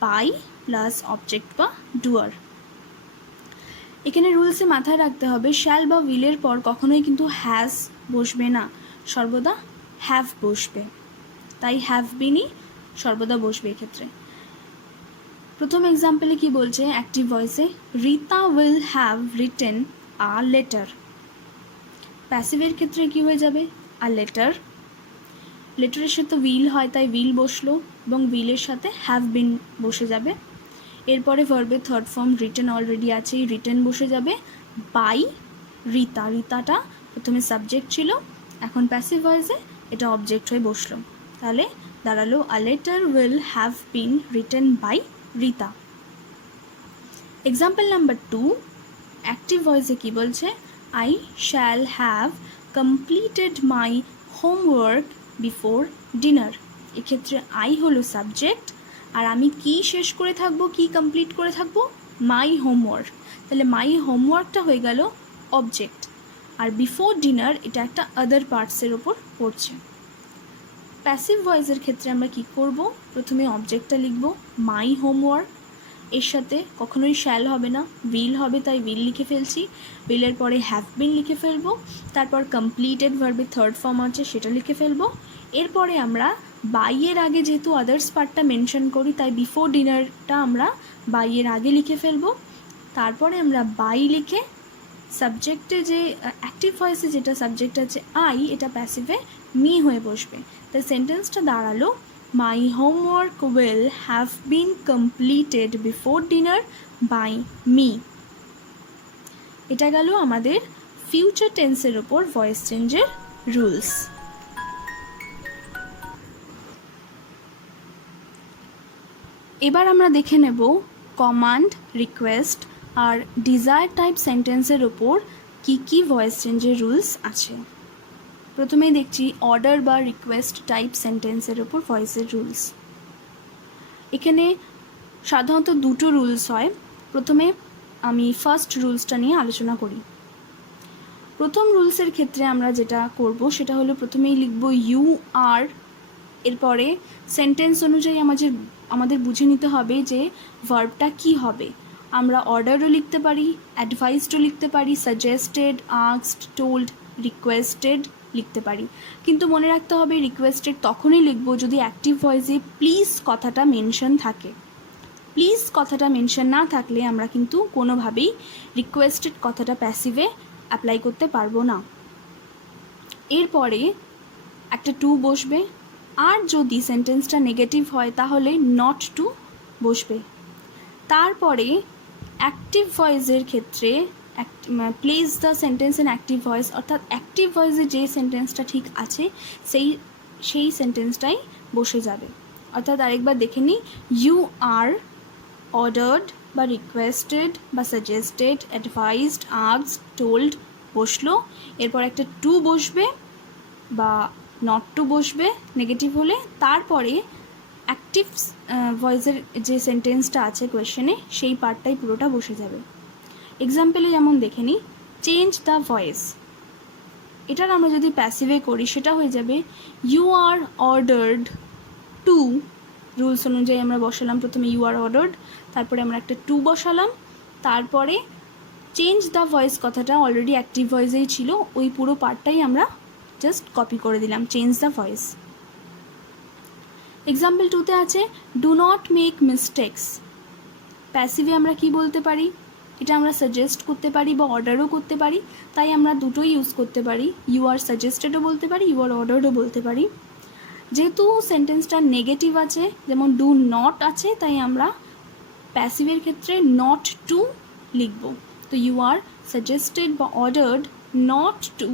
বাই প্লাস অবজেক্ট বা ডুয়ার। এখানে রুলসে মাথায় রাখতে হবে শ্যাল বা উইলের পর কখনোই কিন্তু হ্যাজ বসবে না, সর্বদা হ্যাভ বসবে, তাই হ্যাভ বিনই সর্বদা বসবে এক্ষেত্রে। প্রথম এক্সাম্পলে কি বলছে, অ্যাক্টিভ ভয়েসে Rita will have written a letter. প্যাসিভের ক্ষেত্রে কি হয়ে যাবে, আ লেটার, লেটারের সাথে উইল হয় তাই উইল বসলো এবং উইলের সাথে হ্যাভ বিন বসে যাবে। এরপরে ভার্বের থার্ড ফর্ম রিটেন অলরেডি আছে, রিটেন বসে যাবে বাই রিতা, রিতাটা প্রথমে সাবজেক্ট ছিল, এখন প্যাসিভ ভয়েসে এটা অবজেক্ট হয়ে বসলো, তাহলে দাঁড়ালো a letter will have been written by Rita. Example number 2, active ভয়েসে কী বলছে, I shall have completed my homework before dinner. এক্ষেত্রে আই হলো সাবজেক্ট, আর আমি কি শেষ করে থাকবো, কি কমপ্লিট করে থাকবো, মাই হোমওয়ার্ক। তাহলে মাই হোমওয়ার্কটা হয়ে গেল অবজেক্ট, আর বিফোর ডিনার এটা একটা আদার পার্টসের ওপর পড়ছে। প্যাসিভ ভয়েসের ক্ষেত্রে আমরা কি করব, প্রথমে অবজেক্টটা লিখব মাই হোমওয়ার্ক, এর সাথে কখনোই শ্যাল হবে না, উইল হবে, তাই উইল লিখে ফেলছি। উইলের পরে হ্যাভ বিন লিখে ফেলবো, তারপর কমপ্লিটেড ভার্বের থার্ড ফর্ম আছে সেটা লিখে ফেলবো। এরপরে আমরা বাইয়ের আগে যেহেতু আদার্স পার্টটা মেনশন করি, তাই বিফোর ডিনারটা আমরা বাইয়ের আগে লিখে ফেলবো। তারপরে আমরা বাই লিখে সাবজেক্টে যে অ্যাক্টিভ ভয়েসে যেটা সাবজেক্ট আছে আই, এটা প্যাসিভে মি হয়ে বসবে। তাই সেন্টেন্সটা দাঁড়ালো my homework will have been completed before dinner by me. এটা গেল আমাদের ফিউচার টেন্সের ওপর ভয়েস চেঞ্জের রুলস। এবার আমরা দেখে নেব কমান্ড, রিকোয়েস্ট আর ডিজায়ার টাইপ সেন্টেন্সের ওপর কী কী ভয়েস চেঞ্জের রুলস আছে। প্রথমেই দেখছি অর্ডার বা রিকোয়েস্ট টাইপ সেন্টেন্সের ওপর ভয়েসের রুলস। এখানে সাধারণত দুটো রুলস হয়। প্রথমে আমি ফার্স্ট রুলসটা নিয়ে আলোচনা করি। প্রথম রুলসের ক্ষেত্রে আমরা যেটা করব সেটা হলো প্রথমেই লিখব ইউ আর, এরপরে সেন্টেন্স অনুযায়ী আমাদের বুঝে নিতে হবে যে ভার্বটা কি হবে। আমরা অর্ডারও লিখতে পারি, অ্যাডভাইসডও লিখতে পারি, সাজেস্টেড, আস্কড, টোল্ড, রিকোয়েস্টেড লিখতে পারি। কিন্তু মনে রাখতে হবে রিকোয়েস্টেড তখনই লিখব যদি অ্যাক্টিভ ভয়েসে প্লিজ কথাটা মেনশন থাকে। প্লিজ কথাটা মেনশন না থাকলে আমরা কিন্তু কোনোভাবেই রিকোয়েস্টেড কথাটা প্যাসিভে অ্যাপ্লাই করতে পারবো না। এরপরে একটা টু বসবে, আর যদি সেন্টেন্সটা নেগেটিভ হয় তাহলে নট টু বসবে। তারপরে অ্যাক্টিভ ভয়েসের ক্ষেত্রে place the sentence in active voice, অর্থাৎ অ্যাক্টিভ ভয়েসে যে সেন্টেন্সটা ঠিক আছে সেই সেন্টেন্সটাই বসে যাবে। অর্থাৎ আরেকবার দেখে নিই, ইউ আর অর্ডার্ড বা রিকোয়েস্টেড বা সাজেস্টেড, অ্যাডভাইসড, আস্কড, টোল্ড বসলো। এরপর একটা টু বসবে বা নট টু বসবে নেগেটিভ হলে। তারপরে অ্যাক্টিভ ভয়েসের যে সেন্টেন্সটা আছে কোয়েশ্চেনে সেই পার্টটাই পুরোটা বসে যাবে। এক্সাম্পলে যেমন দেখে নিই, চেঞ্জ দ্য ভয়েস, এটার আমরা যদি প্যাসিভে করি সেটা হয়ে যাবে ইউ আর অর্ডার্ড টু। রুলস অনুযায়ী আমরা বসালাম প্রথমে ইউ আর অর্ডার্ড, তারপরে আমরা একটা টু বসালাম, তারপরে চেঞ্জ দ্য ভয়েস কথাটা অলরেডি অ্যাক্টিভ ভয়েসেই ছিল, ওই পুরো পার্টটাই আমরা জাস্ট কপি করে দিলাম, চেঞ্জ দ্য ভয়েস। এক্সাম্পল 2তে আছে ডু নট মেক মিস্টেক্স। প্যাসিভে আমরা কি বলতে পারি, এটা আমরা সাজেস্ট করতে পারি বা অর্ডারও করতে পারি, তাই আমরা দুটোই ইউজ করতে পারি। ইউ আর সাজেস্টেডও বলতে পারি, ইউ আর অর্ডারও বলতে পারি। যেহেতু সেন্টেন্সটা নেগেটিভ আছে, যেমন ডু নট আছে, তাই আমরা প্যাসিভের ক্ষেত্রে নট টু লিখব। তো ইউ আর সাজেস্টেড বা অর্ডার্ড নট টু,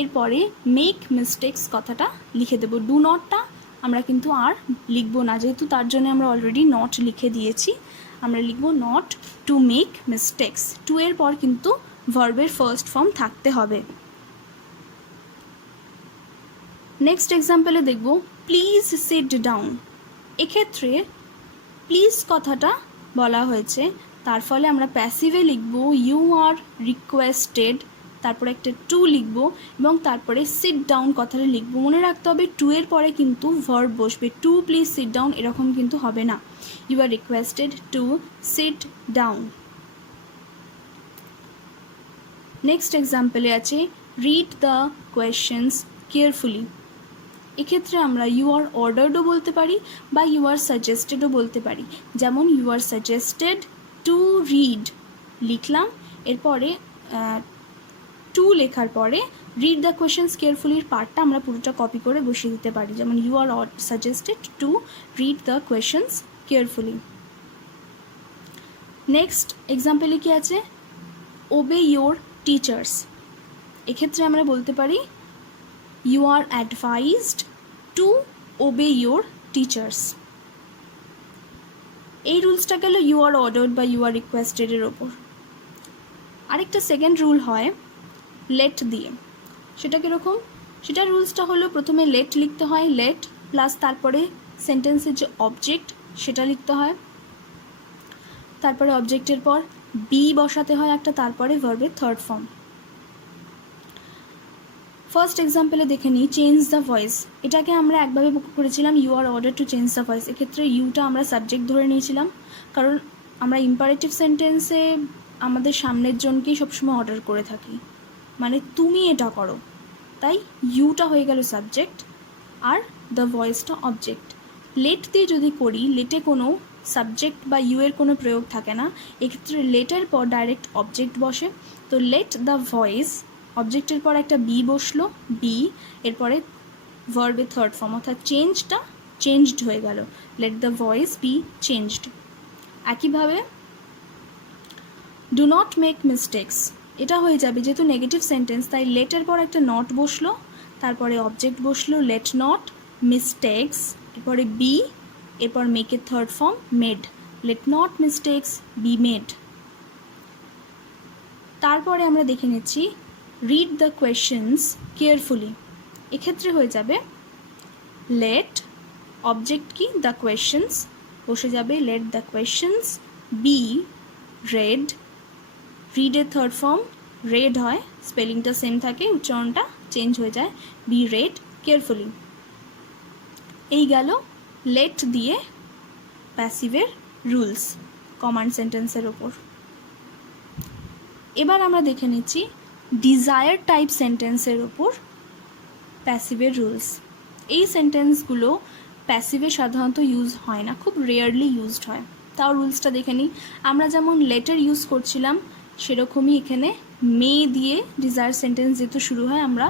এরপরে মেক মিস্টেক্স কথাটা লিখে দেবো। ডু নটটা আমরা কিন্তু আর লিখবো না, যেহেতু তার জন্য আমরা অলরেডি নট লিখে দিয়েছি। আমরা লিখব not to make mistakes. To এর পর কিন্তু ভার্বের ফার্স্ট ফর্ম থাকতে হবে। নেক্সট এক্সাম্পলে দেখব প্লিজ সিট ডাউন। এক্ষেত্রে প্লিজ কথাটা বলা হয়েছে, তার ফলে আমরা প্যাসিভে লিখব ইউ আর রিকোয়েস্টেড, তারপরে একটা টু লিখব এবং তারপরে সিট ডাউন কথাটা লিখব। মনে রাখতে হবে টু এর পরে কিন্তু ভার্ব বসবে, টু প্লিজ সিট ডাউন এরকম কিন্তু হবে না। You are requested to sit down. Next এক্সাম্পলে আছে রিড দ্য কোয়েশ্চেন্স কেয়ারফুলি। এক্ষেত্রে আমরা ইউ আর অর্ডার্ডও বলতে পারি বা ইউ আর সাজেস্টেডও বলতে পারি। যেমন you are suggested to read লিখলাম, এরপরে টু লেখার পরে রিড দ্য কোয়েশ্চেন্স কেয়ারফুলির পার্টটা আমরা পুরোটা কপি করে বসিয়ে দিতে পারি। যেমন you are suggested to read the questions carefully. Next এক্সাম্পলে কি আছে, ওবে ইয়োর টিচার্স। এক্ষেত্রে আমরা বলতে পারি you are advised to obey your teachers. এই রুলসটা গেল ইউ আর অর্ডার্ড বা ইউ আর রিকোয়েস্টেডের ওপর। আরেকটা সেকেন্ড রুল হয় লেট দিয়ে। সেটা কীরকম? সেটা রুলসটা হলো প্রথমে লেট লিখতে হয়, লেট প্লাস তারপরে সেন্টেন্সের যে অবজেক্ট সেটা লিখতে হয়, তারপরে অবজেক্টের পর বি বসাতে হয় একটা, তারপরে ভার্বের থার্ড ফর্ম। ফার্স্ট এক্সাম্পলে দেখে নিই, চেঞ্জ দ্য ভয়েস। এটাকে আমরা একভাবে করেছিলাম you are order to change the voice. এক্ষেত্রে ইউটা আমরা সাবজেক্ট ধরে নিয়েছিলাম, কারণ আমরা ইম্পারেটিভ সেন্টেন্সে আমাদের সামনের জনকেই সবসময় অর্ডার করে থাকি, মানে তুমি এটা করো, তাই ইউটা হয়ে গেল সাবজেক্ট আর দ্য ভয়েসটা অবজেক্ট। লেট দিয়ে যদি করি, লেটে কোনো সাবজেক্ট বা ইউ এর কোনো প্রয়োগ থাকে না, এক্ষেত্রে লেটের পর ডাইরেক্ট অবজেক্ট বসে। তো লেট দ্য ভয়েস, অবজেক্টের পর একটা বি বসলো, বি এরপরে ভার্বের থার্ড ফর্ম, অর্থাৎ চেঞ্জটা চেঞ্জড হয়ে গেল, let the voice be changed. একইভাবে ডু নট মেক মিস্টেক্স, এটা হয়ে যাবে যেহেতু নেগেটিভ সেন্টেন্স, তাই লেটের পর একটা নট বসলো, তারপরে অবজেক্ট বসলো লেট নট মিস্টেক্স, এরপরে বি, এরপর মেকের third form made, let not mistakes be made. তারপরে আমরা দেখে নিচ্ছি রিড দ্য কোয়েশ্চেন্স কেয়ারফুলি। এক্ষেত্রে হয়ে যাবে লেট অবজেক্ট কি দ্য কোয়েশ্চেন্স বসে যাবে, let the questions be read, রিডের থার্ড ফর্ম রেড হয়, স্পেলিংটা সেম থাকে, উচ্চারণটা চেঞ্জ হয়ে যায়, বি রেড কেয়ারফুলি। এই গেল লেট দিয়ে প্যাসিভের রুলস কমান্ড সেন্টেন্সের ওপর। এবার আমরা দেখে নিচ্ছি ডিজায়ার টাইপ সেন্টেন্সের ওপর প্যাসিভের রুলস। এই সেন্টেন্সগুলো প্যাসিভে সাধারণত ইউজ হয় না, খুব রেয়ারলি ইউজড হয়, তাও রুলসটা দেখে নিই। আমরা যেমন লেটার ইউজ করছিলাম সেরকমই এখানে মে দিয়ে ডিজায়ার সেন্টেন্স যেহেতু শুরু হয়, আমরা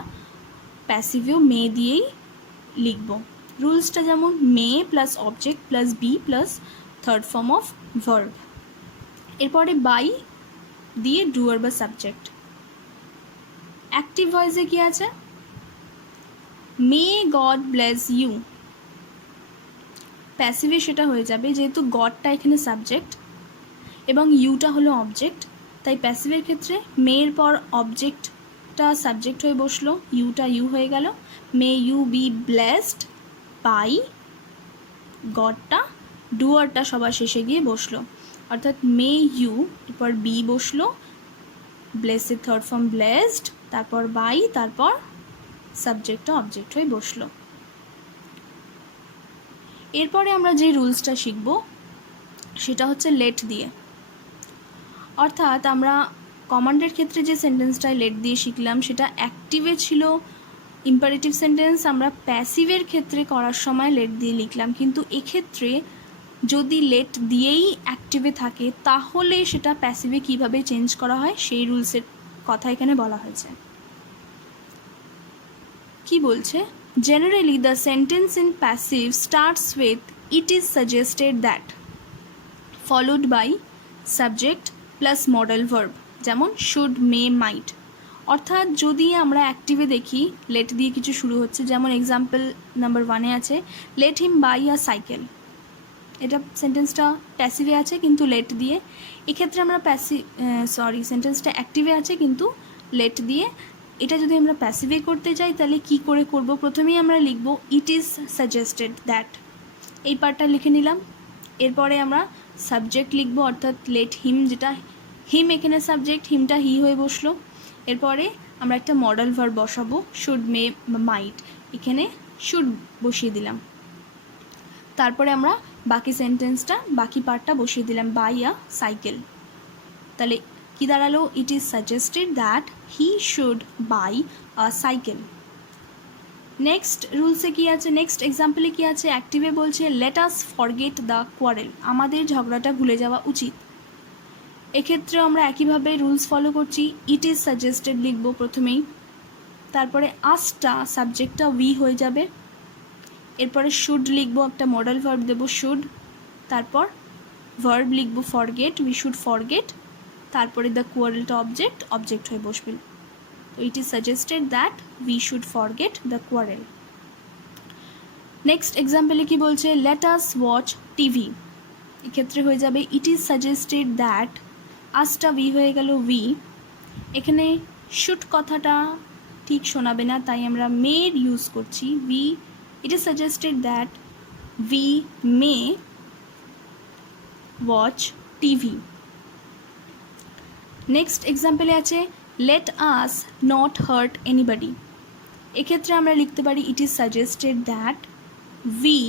প্যাসিভেও মে দিয়েই লিখব। রুলসটা যেমন may plus object plus be plus third form of verb, এরপরে বাই দিয়ে ডুয়ার বা সাবজেক্ট। অ্যাক্টিভ ভয়েসে কি আছে? May God bless you. প্যাসিভে সেটা হয়ে যাবে যেহেতু গডটা এখানে সাবজেক্ট এবং ইউটা হলো অবজেক্ট, তাই প্যাসিভের ক্ষেত্রে মেয়ের পর অবজেক্টটা সাবজেক্ট হয়ে বসলো, ইউটা ইউ হয়ে গেল, may you be blessed by, গডটা ডুয়ারটা সবার শেষে গিয়ে বসলো, অর্থাৎ মে ইউ, এরপর বি বসলো, ব্লেসের থার্ড ফর্ম ব্লেসড, তারপর বাই, তারপর সাবজেক্টটা অবজেক্ট হয়ে বসলো। এরপরে আমরা যে রুলসটা শিখব সেটা হচ্ছে লেট দিয়ে। অর্থাৎ আমরা কমান্ডের ক্ষেত্রে যে সেন্টেন্সটায় লেট দিয়ে শিখলাম সেটা অ্যাক্টিভে ছিল ইম্পারেটিভ সেন্টেন্স, আমরা প্যাসিভের ক্ষেত্রে করার সময় লেট দিয়ে লিখলাম, কিন্তু এক্ষেত্রে যদি লেট দিয়েই অ্যাক্টিভে থাকে তাহলে সেটা প্যাসিভে কিভাবে চেঞ্জ করা হয় সেই রুলসের কথা এখানে বলা হয়েছে। কি বলছে? Generally the sentence in passive starts with it is suggested that followed by subject plus modal verb, যেমন শুড মে মাইট। অর্থাৎ যদি আমরা অ্যাক্টিভে দেখি লেট দিয়ে কিছু শুরু হচ্ছে, যেমন এক্সাম্পল নাম্বার 1-এ আছে let him by a cycle, এটা সেন্টেন্সটা প্যাসিভে আছে কিন্তু লেট দিয়ে। এক্ষেত্রে আমরা সেন্টেন্সটা অ্যাক্টিভে আছে কিন্তু লেট দিয়ে। এটা যদি আমরা প্যাসিভে করতে যাই তাহলে কি করে করব? প্রথমেই আমরা লিখব ইট ইজ সাজেস্টেড দ্যাট, এই পার্টটা লিখে নিলাম। এরপরে আমরা সাবজেক্ট লিখব, অর্থাৎ লেট হিম, যেটা হিম এখানে সাবজেক্ট, হিমটা হি হয়ে বসলো। এরপরে আমরা একটা মডেল ভার্ব বসাবো, শুড মে মাইট, এখানে শুড বসিয়ে দিলাম। তারপরে আমরা বাকি সেন্টেন্সটা বাকি পার্টটা বসিয়ে দিলাম, বাই আ সাইকেল। তাহলে কি দাঁড়ালো? It is suggested that he should buy a cycle. Next রুলসে কি আছে, নেক্সট এক্সাম্পলে কি আছে? অ্যাক্টিভে বলছে let us forget the quarrel, আমাদের ঝগড়াটা ভুলে যাওয়া উচিত। এক্ষেত্রে আমরা একইভাবে রুলস ফলো করছি, ইট ইজ সাজেস্টেড লিখবো প্রথমেই, তারপরে আসটা সাবজেক্টটা উই হয়ে যাবে, এরপরে শুড লিখবো, একটা মডেল ভার্ব দেবো শুড, তারপর ভার্ব লিখবো ফরগেট, উই শুড ফরগেট, তারপরে দ্য কোয়ারেলটা অবজেক্ট হয়ে বসবে। তো it is suggested that we should forget the quarrel. Next এক্সাম্পলে কি বলছে, লেট আস ওয়াচ টিভি, এক্ষেত্রে হয়ে যাবে ইট ইজ সাজেস্টেড দ্যাট, আসটা ভি হয়ে গেল উই, এখানে শুড কথাটা ঠিক শোনাবে না তাই আমরা মের ইউজ করছি, we, it is suggested that we may watch TV. Next এক্সাম্পলে আছে let us not hurt anybody, এক্ষেত্রে আমরা লিখতে পারি it is suggested that we,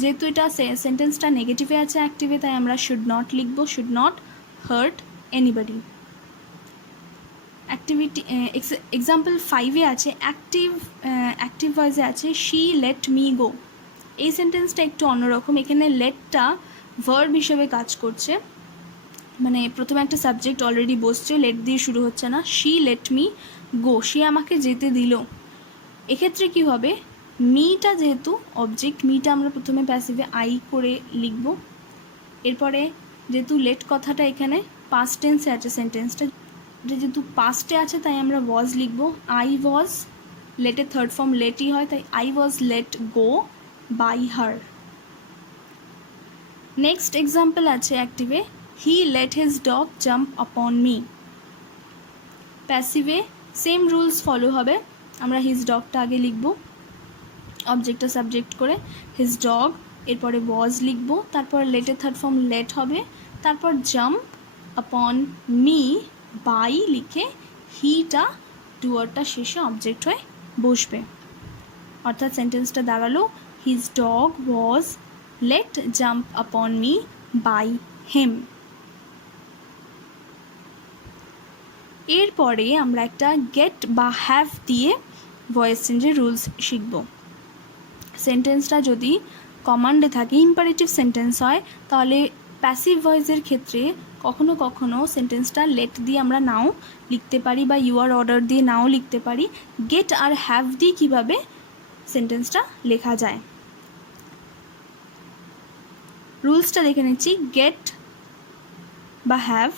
যেহেতু এটা সেন্টেন্সটা নেগেটিভে আছে অ্যাক্টিভে তাই আমরা শুড নট লিখব, should not hurt anybody. Activity example 5-এ আছে অ্যাক্টিভ ভয়েসে আছে শি লেট মি গো, এই সেন্টেন্সটা একটু অন্যরকম, এখানে লেটটা ভার্ব হিসেবে কাজ করছে, মানে প্রথমে একটা সাবজেক্ট অলরেডি বসছে, লেট দিয়ে শুরু হচ্ছে না, শি লেট মি গো, সে আমাকে যেতে দিল। এক্ষেত্রে কী হবে, মিটা যেহেতু অবজেক্ট, মিটা আমরা প্রথমে প্যাসিভে আই করে লিখব, এরপরে যেহেতু লেট কথাটা এখানে পাস্ট টেন্সে আছে সেন্টেন্সটা, যেহেতু পাস্টে আছে তাই আমরা ওয়াজ লিখব, আই ওয়াজ, লেটের থার্ড ফর্ম লেটই হয় তাই I was let go by her. Next example আছে অ্যাক্টিভে he let his dog jump upon me, প্যাসিভে সেম রুলস ফলো হবে, আমরা হিজ ডগটা আগে লিখব অবজেক্টটা সাবজেক্ট করে, হিজ ডগ, এরপরে ওয়াজ লিখব, তারপর লেটের থার্ড ফর্ম লেট হবে, তারপর জাম্প আপন মি বাই লিখে হিটা ডুয়ারটা শেষে অবজেক্ট হয়ে বসবে, অর্থাৎ সেন্টেন্সটা দাঁড়ালো his dog was let jump upon me by him. এরপরে আমরা একটা গেট বা হ্যাভ দিয়ে ভয়েস চেঞ্জের রুলস শিখব। সেন্টেন্সটা যদি কমান্ডে থাকে, ইম্পারেটিভ সেন্টেন্স হয়, তাহলে প্যাসিভ ভয়েসের ক্ষেত্রে কখনো কখনো সেন্টেন্সটা লেট দিয়ে আমরা নাও লিখতে পারি বা ইউ আর অর্ডার দিয়ে নাও লিখতে পারি। গেট আর হ্যাভ দিয়ে কীভাবে সেন্টেন্সটা লেখা যায়, রুলসটা দেখে নিচ্ছি। গেট বা হ্যাভ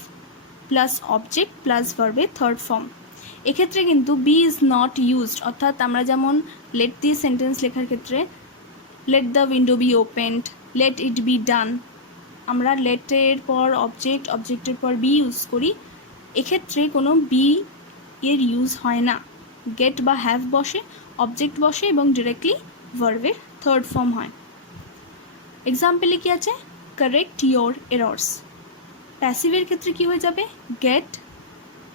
প্লাস অবজেক্ট প্লাস ভার্বের থার্ড ফর্ম, এক্ষেত্রে কিন্তু বি ইজ নট ইউজড, অর্থাৎ আমরা যেমন লেট দিয়ে সেন্টেন্স লেখার ক্ষেত্রে let the window be opened, let it be done, আমরা লেটের পর অবজেক্ট, অবজেক্টের পর বি ইউজ করি, এক্ষেত্রে কোনো বি এর ইউজ হয় না, গেট বা হ্যাভ বসে, অবজেক্ট বসে এবং ডিরেক্টলি ভার্বের থার্ড ফর্ম হয়। এক্সাম্পলে কি আছে, কারেক্ট ইয়োর এরর্স, প্যাসিভের ক্ষেত্রে কি হয়ে যাবে, গেট,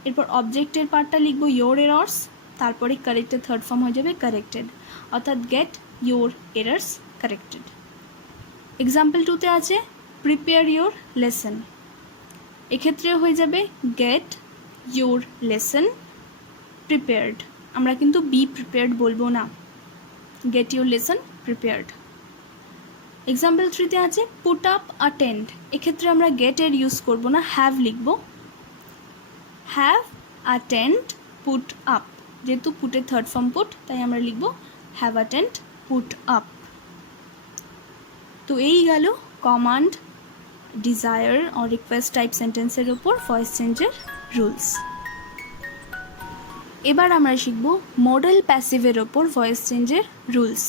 এরপর অবজেক্টের পার্টটা লিখবো ইয়োর এরর্স, তারপরে কারেক্টের থার্ড ফর্ম হয়ে যাবে কারেক্টেড, অর্থাৎ get your errors corrected. Example 2-তে আছে প্রিপেয়ার ইয়োর লেসন, এক্ষেত্রে হয়ে যাবে গেট ইয়োর লেসন প্রিপেয়ার্ড, আমরা কিন্তু বি প্রিপেয়ার্ড বলবো না, get your lesson prepared. Example 3-তে আছে পুট আপ আ টেন্ট, এক্ষেত্রে আমরা গেট এর ইউজ করব না, হ্যাভ লিখব, have a tent put up, যেহেতু পুটের থার্ড ফর্ম পুট তাই আমরা লিখব have a tent put up. তো এই গেল কমান্ড, ডিজায়ার আর রিকোয়েস্ট টাইপ সেন্টেন্সের ওপর ভয়েস চেঞ্জের রুলস। এবার আমরা শিখব মডেল প্যাসিভের ওপর ভয়েস চেঞ্জের রুলস।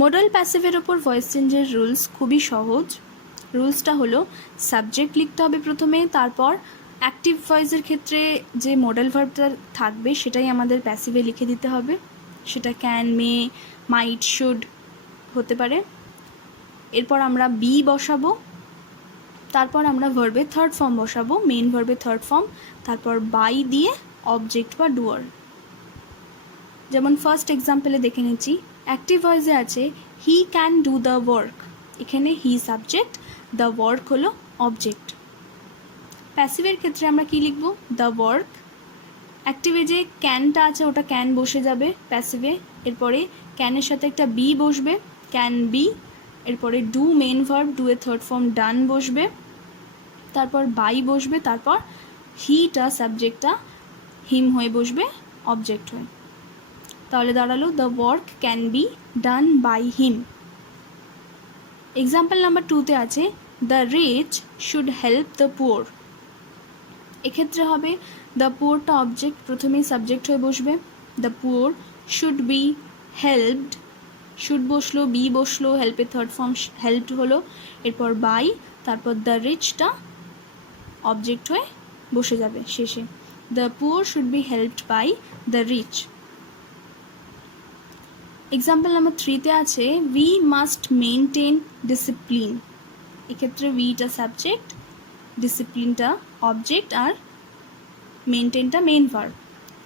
মডেল প্যাসিভের ওপর ভয়েস চেঞ্জের রুলস খুবই সহজ। রুলসটা হলো সাবজেক্ট লিখতে হবে প্রথমে, তারপর অ্যাক্টিভ ভয়েসের ক্ষেত্রে যে মডেল ভার্বটা থাকবে সেটাই আমাদের প্যাসিভে লিখে দিতে হবে, সেটা ক্যান, মে, মাইট, শুড হতে পারে। এরপর আমরা বি বসাবো, তারপর আমরা ভার্বের থার্ড ফর্ম বসাবো, মেইন ভার্বের থার্ড ফর্ম, তারপর বাই দিয়ে অবজেক্ট বা ডুয়ার। যেমন ফার্স্ট এক্সাম্পলে দেখে নিচ্ছি, অ্যাক্টিভ ভয়েসে আছে he can do the work, এখানে হি সাবজেক্ট, দ্য ওয়ার্ক হলো অবজেক্ট। প্যাসিভের ক্ষেত্রে আমরা কি লিখব, দ্য ওয়ার্ক, অ্যাক্টিভে যে ক্যানটা আছে ওটা ক্যান বসে যাবে প্যাসিভে, এরপরে ক্যানের সাথে একটা বি বসবে, ক্যান বি, এরপরে ডু মেইন ভার্ব, ডু এর থার্ড ফর্ম ডান বসবে, তারপর বাই বসবে, তারপর হিটা সাবজেক্টটা হিম হয়ে বসবে অবজেক্ট হয়ে, তাহলে দাঁড়ালো the work can be done by him. Example number 2-তে আছে the rich should help the poor, এক্ষেত্রে হবে দ্য পুয়ারটা অবজেক্ট, প্রথমেই সাবজেক্ট হয়ে বসবে, the poor should be helped should বসলো, বি বসলো, হেল্পের থার্ড ফর্ম হেল্পড হলো, এরপর বাই, তারপর দ্য রিচটা অবজেক্ট হয়ে বসে যাবে শেষে। The poor should be helped by the rich. Example number 3-তে আছে উই মাস্ট মেনটেন ডিসিপ্লিন। এক্ষেত্রে উইটা সাবজেক্ট, ডিসিপ্লিনটা অবজেক্ট, আর মেনটেনটা মেন ভার্ব।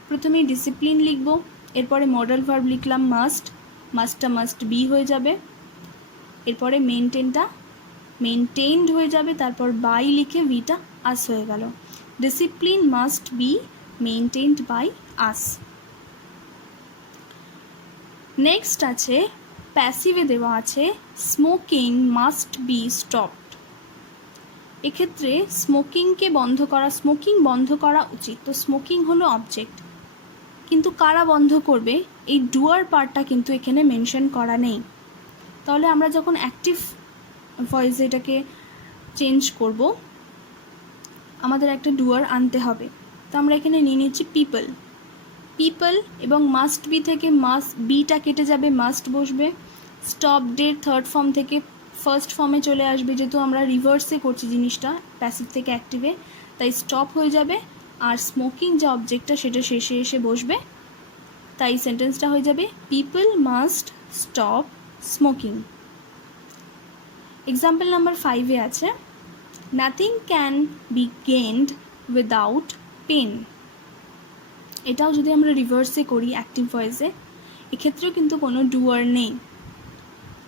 প্রথমে ডিসিপ্লিন লিখব, এরপরে মডেল ভার্ব লিখলাম মাস্ট, মাস্টটা মাস্ট বি হয়ে যাবে, এরপরে মেনটেনটা মেনটেইনড হয়ে যাবে, তারপর বাই লিখে ভিটা আস হয়ে গেল। Discipline must be maintained by us. Next আছে প্যাসিভে দেওয়া আছে স্মোকিং মাস্ট বি স্টপড। এক্ষেত্রে স্মোকিং বন্ধ করা উচিত, তো স্মোকিং হলো অবজেক্ট, কিন্তু কারা বন্ধ করবে এই ডুয়ার পার্টটা কিন্তু এখানে মেনশন করা নেই। তাহলে আমরা যখন অ্যাক্টিভ ভয়েসে এটাকে চেঞ্জ করব, আমাদের একটা ডুয়ার আনতে হবে। তো আমরা এখানে নিয়ে নিচ্ছি পিপল, পিপল, এবং মাস্ট বি থেকে বিটা কেটে যাবে, মাস্ট বসবে। স্টপ ডের থার্ড ফর্ম থেকে ফার্স্ট ফর্মে চলে আসবে, যেহেতু আমরা রিভার্সে করছি জিনিসটা, প্যাসিভ থেকে অ্যাক্টিভে, তাই স্টপ হয়ে যাবে। আর স্মোকিং যে অবজেক্টটা সেটা শেষে এসে বসবে, তাই সেন্টেন্সটা হয়ে যাবে people must stop smoking. Example number 5-এ আছে nothing can be gained without pain. এটাও যদি আমরা রিভার্সে করি অ্যাক্টিভ ভয়েসে, এক্ষেত্রেও কিন্তু কোনো ডুয়ার নেই,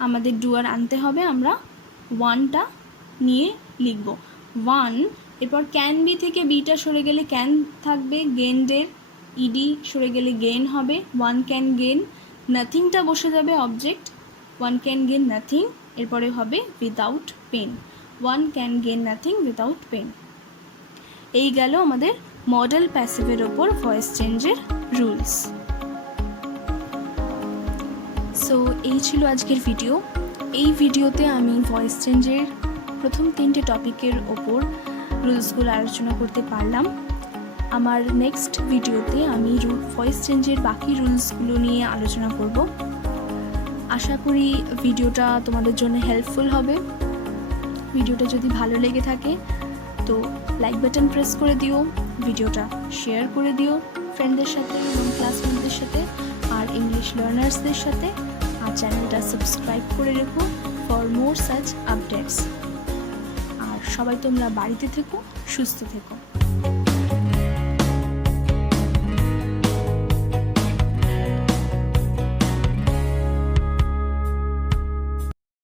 আমাদের ডুয়ার আনতে হবে। আমরা ওয়ানটা নিয়ে লিখব ওয়ান, এরপর ক্যান বি থেকে বিটা সরে গেলে ক্যান থাকবে, গেইনডের ইডি সরে গেলে গেইন হবে, ওয়ান ক্যান গেইন, নাথিংটা বসে যাবে object, one can gain nothing, এরপরে হবে without pain, one can gain nothing without pain. এই গেল আমাদের মডেল প্যাসিভের ওপর ভয়েস চেঞ্জের রুলস। সো এই ছিল আজকের ভিডিও। এই ভিডিওতে আমি ভয়েস চেঞ্জের প্রথম 3টে টপিকের ওপর রুলসগুলো আলোচনা করতে পারলাম। আমার নেক্সট ভিডিওতে আমি ভয়েস চেঞ্জের বাকি রুলসগুলো নিয়ে আলোচনা করব। আশা করি ভিডিওটা তোমাদের জন্য হেল্পফুল হবে। ভিডিওটা যদি ভালো লেগে থাকে তো লাইক বাটন প্রেস করে দিও, ভিডিওটা শেয়ার করে দিও ফ্রেন্ডদের সাথে এবং ক্লাসমেটদের সাথে আর ইংলিশ লার্নার্সদের সাথে, আর চ্যানেলটা সাবস্ক্রাইব করে রেখো ফর মোর সাচ আপডেটস। আর সবাই তোমরা বাড়িতে থেকো, সুস্থ থেকো।